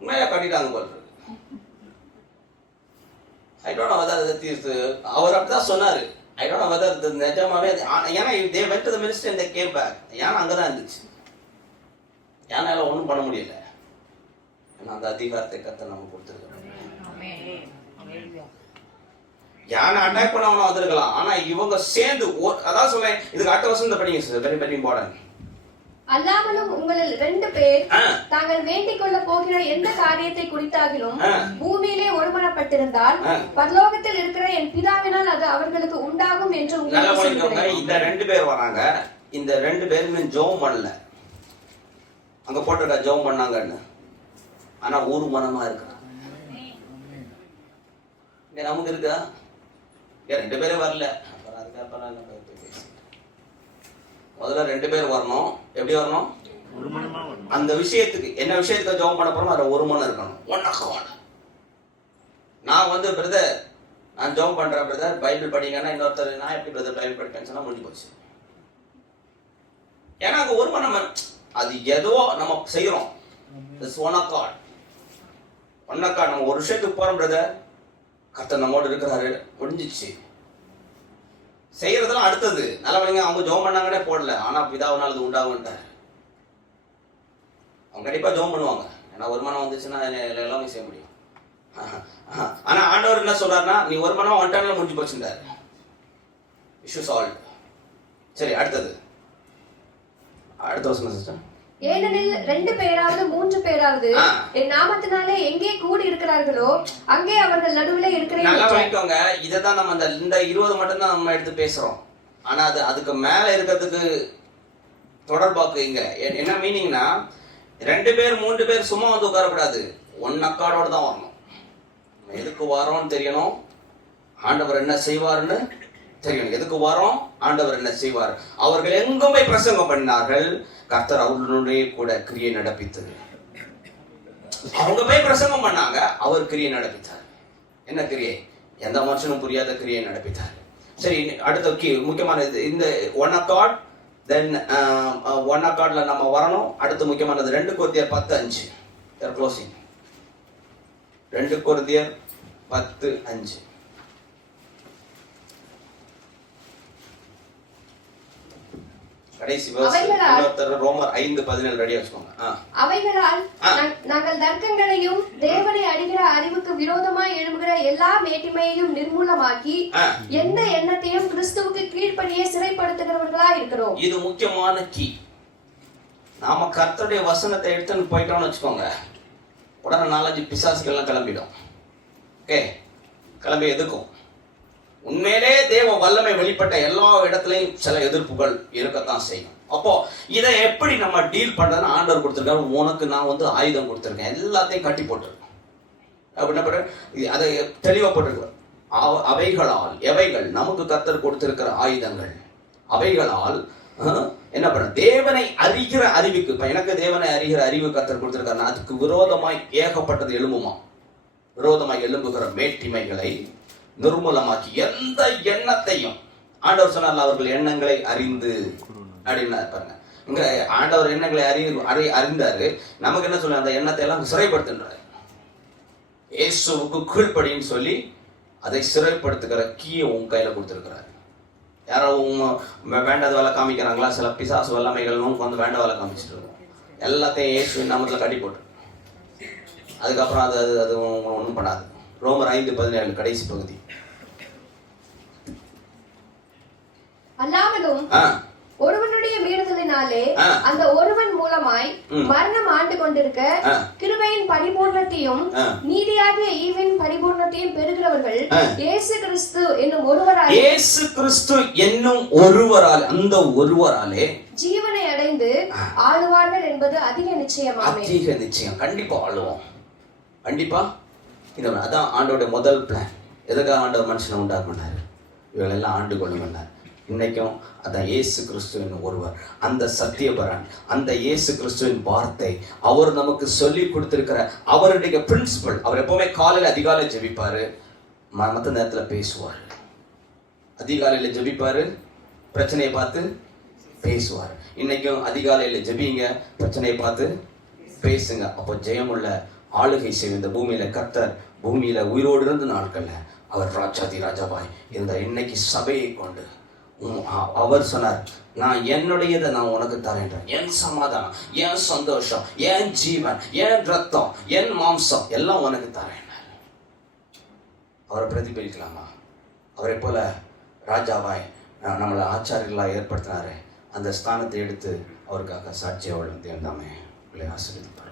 உண்மையா கட்டிட்டாங்க போல. I don't know whether that is அவர் அப்படிதான் சொன்னாரு. I don't know whether நிஜமாவே, ஏன்னா they went to the ministry and they came back. யானை அங்கதான் இருந்துச்சு. யானையால ஒண்ணும் பண்ண முடியல. ஏன்னா அந்த அதிகாரத்தை கர்த்தர் நம்ம கொடுத்திருக்கிறோம். யானை அட்டாக் பண்ணவன வந்திருக்கலாம். ஆனா இவங்க சேர்ந்து, அதான் சொல்றேன், இதுக்கு அடுத்த வருஷம் இந்த படிங்க, வெரி வெரி இம்பார்ட்டன்ட். அல்லாமலும் உங்களில் 2 பேர் தாங்கள் வேண்டிக் கொள்ள போகிற எந்த காரியத்தை குறித்தாகிலும் பூமியிலே ஒருமனப்பட்டிருந்தால் பரலோகத்தில் இருக்கிற என் பிதாவினால் அது அவர்களுக்கு உண்டாகும் என்று உங்களுக்கு சொல்கிறேன். இந்த 2 பேர் வராங்க. இந்த 2 பேருமே ஜெபம் பண்ணல. அங்க போட்டுடா ஜெபம் பண்ணாங்கன்னு. ஆனா ஒரு மனமா இருக்கா. நமக்கு இருக்கா? 2 பேரே வரல. முதல்ல 2 பேர் வரணும். எப்படி வரணும்? அந்த விஷயத்துக்கு என்ன விஷயத்துக்கு ஜெபம் பண்ண போறோம் அதுல ஒரு மனம் இருக்கணும். நான் பிரதர் நான் ஜெபம் பண்றேன் பிரதர் பைபிள் படிங்கன்னா இன்னொருத்தர் நான் எப்படி பிரதர் பைபிள் படிப்பேன்னு சொன்னா முடிஞ்சு போச்சு. ஏன்னா அங்க ஒரு மனம், அது ஏதோ நம்ம செய்யறோம். நம்ம ஒரு விஷயத்துக்கு போறோம் பிரதர், கர்த்தர் நம்மோடு இருக்கிறாரு, முடிஞ்சிச்சு. செய்யறதெல்லாம் அடுத்தது. நல்லவங்க அவங்க ஜெபம் பண்ணாங்கன்னே போடல, ஆனா பிதாவினால் அது உண்டாகுன்ட்டார். அவங்க கண்டிப்பா ஜெபம் பண்ணுவாங்க. ஏன்னா ஒரு மனம் வந்துச்சுன்னா எல்லாமே செய்ய முடியும். ஆனா ஆண்டவர் என்ன சொல்றாருன்னா, நீ ஒரு மனம் வந்துட்டான முடிஞ்சு போச்சுட்டாரு. Issue solve. சரி, அடுத்த வருஷம் சிஸ்டர். ஏனெனில் 2 பேராவது 3 பேராவது என் நாமத்தினாலே எங்கே கூடி இருக்கிறார்களோ அங்கே அவர்கள் நடுவுல இருக்கிறேன். நல்லா வாங்கிக்கோங்க. இததான் நம்ம இந்த 20 மட்டும் தான் நம்ம எடுத்து பேசுறோம். ஆனா அதுக்கு மேல இருக்கிறதுக்கு தொடர்பாக்கு இங்க என்ன மீனிங்னா 2 பேர் 3 பேர் சும்மா வந்து உட்காரக்கூடாது, ஒன் அக்காடோட தான் வரணும். எதுக்கு வரோம்னு தெரியணும், ஆண்டவர் என்ன செய்வார்னு தெரியணும். எதுக்கு வரோம், ஆண்டவர் என்ன செய்வார். அவர்கள் எங்கும் போய் பிரசங்கம் பண்ணினார்கள், கர்த்தர் அவர்களுடைய கூட கிரியை நடப்பித்தது. அவங்க போய் பிரசங்கம் பண்ணாங்க, அவர் கிரியை நடப்பித்தார். என்ன கிரியை? எந்த மனுஷனும் புரியாத கிரியை நடப்பித்தார். சரி, அடுத்த முக்கியமானது இந்த ஒன் அக்கார்ட். தென் ஒன் அக்கார்ட்ல நம்ம வரணும். அடுத்து முக்கியமானது 2 கொரிந்தியர் 10:5. க்ளோசிங் 2 கொரிந்தியர் 10:5. கடைசி ரோமர் 5:17 ரெடியா வச்சுக்கோங்க. அவைகளால் நாங்கள் தர்க்கங்களையும் தேவனை அறிகிற அறிவுக்கு விரோதமாய் எழும்புகிற எல்லா மேட்டிமையையும் நிர்மூலமாக்கி எந்த எண்ணத்தையும் கிறிஸ்துவுக்கு கீழ்ப்படியே சிறைப்படுத்துகிறவர்களா இருக்கிறோம். இது முக்கியமான கீ. நாம கர்த்தருடைய வசனத்தை எடுத்துன்னு போயிட்டோம்னு வச்சுக்கோங்க, உடனே 4-5 பிசாசுகள்லாம் கிளம்பிடும். ஓகே, கிளம்பி எதுக்கும் உண்மையிலே தேவ வல்லமை வெளிப்பட்ட எல்லா இடத்துலையும் சில எதிர்ப்புகள் இருக்கத்தான் செய்யும். அப்போ இதை எப்படி நம்ம டீல் பண்றதுன்னு ஆண்டவர் கொடுத்திருக்காரு. உனக்கு நான் வந்து ஆயுதம் கொடுத்திருக்கேன், எல்லாத்தையும் கட்டி போட்டிருக்கேன் அப்படின்னா அதை தெளிவப்பட்டிருக்க. அவைகளால், எவைகள் நமக்கு கர்த்தர் கொடுத்திருக்கிற ஆயுதங்கள், அவைகளால் என்ன பண்ண தேவனை அறிகிற அறிவுக்கு. இப்ப எனக்கு தேவனை அறிகிற அறிவு கர்த்தர் கொடுத்திருக்காரு, அதுக்கு விரோதமாய் ஏகப்பட்டது எழும்புமா. விரோதமாய் எழும்புகிற மேட்டிமைகளை நிர்மூலமாக்கி எந்த எண்ணத்தையும், ஆண்டவர் சொன்னார் அவர்கள் எண்ணங்களை அறிந்து அப்படின்னு பாருங்க. இங்க ஆண்டவர் எண்ணங்களை அறிந்தாரு. நமக்கு என்ன சொல்ல, அந்த எண்ணத்தை எல்லாம் சிறைப்படுத்துன்றாரு. இயேசுவுக்கு கீழ்ப்படின்னு சொல்லி அதை சிறைப்படுத்துகிற கீயை உன் கையில கொடுத்திருக்கிறார். யாரோ வேண்டாத வேலை காமிக்கிறாங்களா, சில பிசாசு வல்லமைகள் வந்து வேண்டாத வேலை காமிச்சிட்டு இருக்கோம். எல்லாத்தையும் இயேசுவின் நாமத்துல கட்டி போட்டு அதுக்கப்புறம் அது ஒன்றும் பண்ணாது. ரோமர் 5:17 கடைசி பகுதி. அல்லாமலும் ஒருவனுடைய மீறுதலினாலே அந்த ஒருவன் மூலமாய் மரணம் ஆண்டு கொண்டிருக்க கிருபையின் பரிபூர்ணத்தையும் நீதியாகிய ஈவின் பரிபூர்ணத்தையும் பெறுகிறவர்கள் இயேசு கிறிஸ்து என்னும் ஒருவராலே, இயேசு கிறிஸ்து என்னும் ஒருவரால், அந்த ஒருவராலே ஜீவனை அடைந்து ஆளுவார்கள் என்பது அதிக நிச்சயமாமே. அதிக நிச்சயம். கண்டிப்பா ஆளுவோம், கண்டிப்பா. அதான் ஆண்டோட முதல் பிளான். எதுக்காக ஆண்டவர் மனுஷனை உண்டாக்குனாரு? இவளெல்லாம் ஆண்டு கொள்ளுங்கன்னார். இன்னைக்கும் அதான் இயேசு கிறிஸ்துவின் ஒருவர், அந்த சத்தியபரன், அந்த இயேசு கிறிஸ்துவின் வார்த்தை, அவர் நமக்கு சொல்லி கொடுத்திருக்கிற அவருடைய பிரின்சிபல். அவர் எப்பவுமே காலையில அதிகாலை ஜெபிப்பாரு, மத்த நேரத்துல பேசுவார். அதிகாலையில ஜெபிப்பாரு, பிரச்சனையை பார்த்து பேசுவார். இன்னைக்கும் அதிகாலையில ஜெபிங்க, பிரச்சனையை பார்த்து பேசுங்க. அப்போ ஜெயமுள்ள ஆளுகை செய்யும் இந்த பூமியில. கர்த்தர் பூமியில உயிரோடு இருந்த நாட்கள்ல அவர் ராஜாதி ராஜாவாய் இந்த இன்னைக்கு சபையை கொண்டு அவர் சொன்னார், நான் என்னுடையதை நான் உனக்கு தரேன். என் சமாதானம், என் சந்தோஷம், என் ஜீவன், என் ரத்தம், என் மாம்சம் எல்லாம் உனக்கு தரேன். அவரை பிரதிபலிக்கலாமா? அவரை போல ராஜாவாய் நம்மளை ஆச்சாரியர்களாக ஏற்படுத்தினாரு. அந்த ஸ்தானத்தை எடுத்து அவருக்காக சாட்சியை வளர்ந்து இருந்தாமே ஆசீர்வதிப்பார்.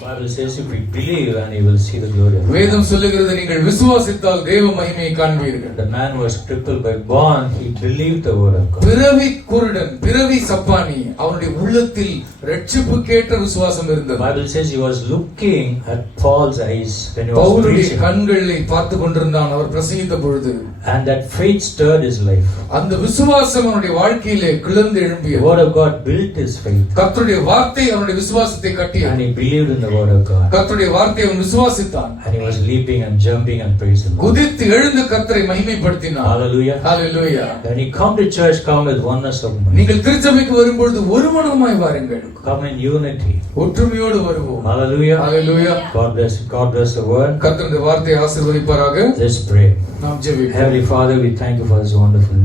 Bible says if we believe and you will see the glory of God. வேதம் சொல்லுகிறது, நீங்கள் விசுவாசித்தால் தேவ மகிமையை காண்பீர்கள். The man was crippled by born, he believed the word of God. பிறவி குருடன், பிறவி சப்பானி, அவனுடைய உள்ளத்தில் ரட்சிப்பு கேட்ட விசுவாசம் இருந்தது. Bible says he was looking at Paul's eyes when he was பவுலுடைய preaching. கண்களை பார்த்து கொண்டிருந்தான் அவர் பிரசங்கித்த பொழுது. And that faith stirred his life. அந்த விசுவாசம் அவனுடைய வாழ்க்கையிலே கிளர்ந்து எழும்பியது. The word of God built his faith. கர்த்தருடைய வார்த்தை அவனுடைய விசுவாசத்தை கட்டியது. And he believed in the word of God. கர்த்தருடைய வார்த்தையை அவன் விசுவாசித்தான். And he was leaping and jumping and praising the Lord. குதித்து எழுந்து கர்த்தரை மகிமைப்படுத்தினான். Hallelujah. Hallelujah. When you come to church, come with oneness of mind. நீங்கள் திருச்சபைக்கு வரும்பொழுது ஒரு மனமாய் வாருங்கள். Come in unity. ஒற்றுமையோடு வருவோம். Hallelujah. Hallelujah. God bless the word. கர்த்தருடைய வார்த்தையை ஆசீர்வதிப்பாராக. Let's pray. நாம் ஜெபிப்போம். Heavenly Father, we thank you for this wonderful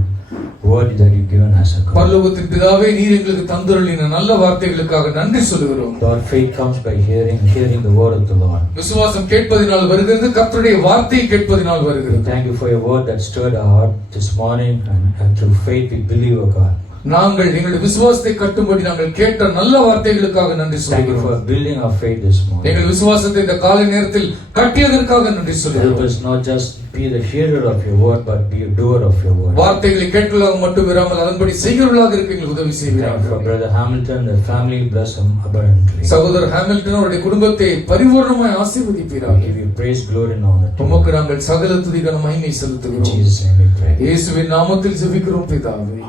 word that you've given us. பரலோகத்தின் பிதாவே, நீர் எங்களுக்கு தந்தருளின நல்ல வார்த்தைகளுக்காக நன்றி சொல்கிறோம். Lord, faith comes by hearing the word of the Lord. விசுவாசம் கேட்பதினால் வருகிறது, கர்த்தருடைய வார்த்தையை கேட்பதினால் வருகிறது. Thank you for your word that stirred our heart this morning, and through faith we believe, O God. நாங்கள் எங்களுடைய விசுவாசத்தை கட்டும்படி நாங்கள் கேட்ட நல்ல வார்த்தைகளுக்காக நன்றி Thank you சொல்கிறோம். for building our faith this morning. எங்கள் விசுவாசத்தை இந்த காலை நேரத்தில் கட்டியதற்காக நன்றி Help சொல்கிறோம். us not just be the hearer of your word, but be a doer of your word. வார்த்தைகளை கேட்கலாக மட்டும் இராமல் அதன்படி செய்கிறவர்களாக இருக்க எங்களுக்கு உதவி Thank you for செய்கிறார்கள். Brother Hamilton, the family, bless him abundantly. சகோதரர் ஹாமில்டன் அவருடைய குடும்பத்தை பரிபூர்ணமாய் We ஆசீர்வதிப்பீராக. give you praise, glory and honor. உமக்கு நாங்கள் சகல துதி கன மகிமை In செலுத்துகிறோம். Jesus' name we pray. இயேசுவின் நாமத்தில் ஜெபிக்கிறோம் பிதாவே.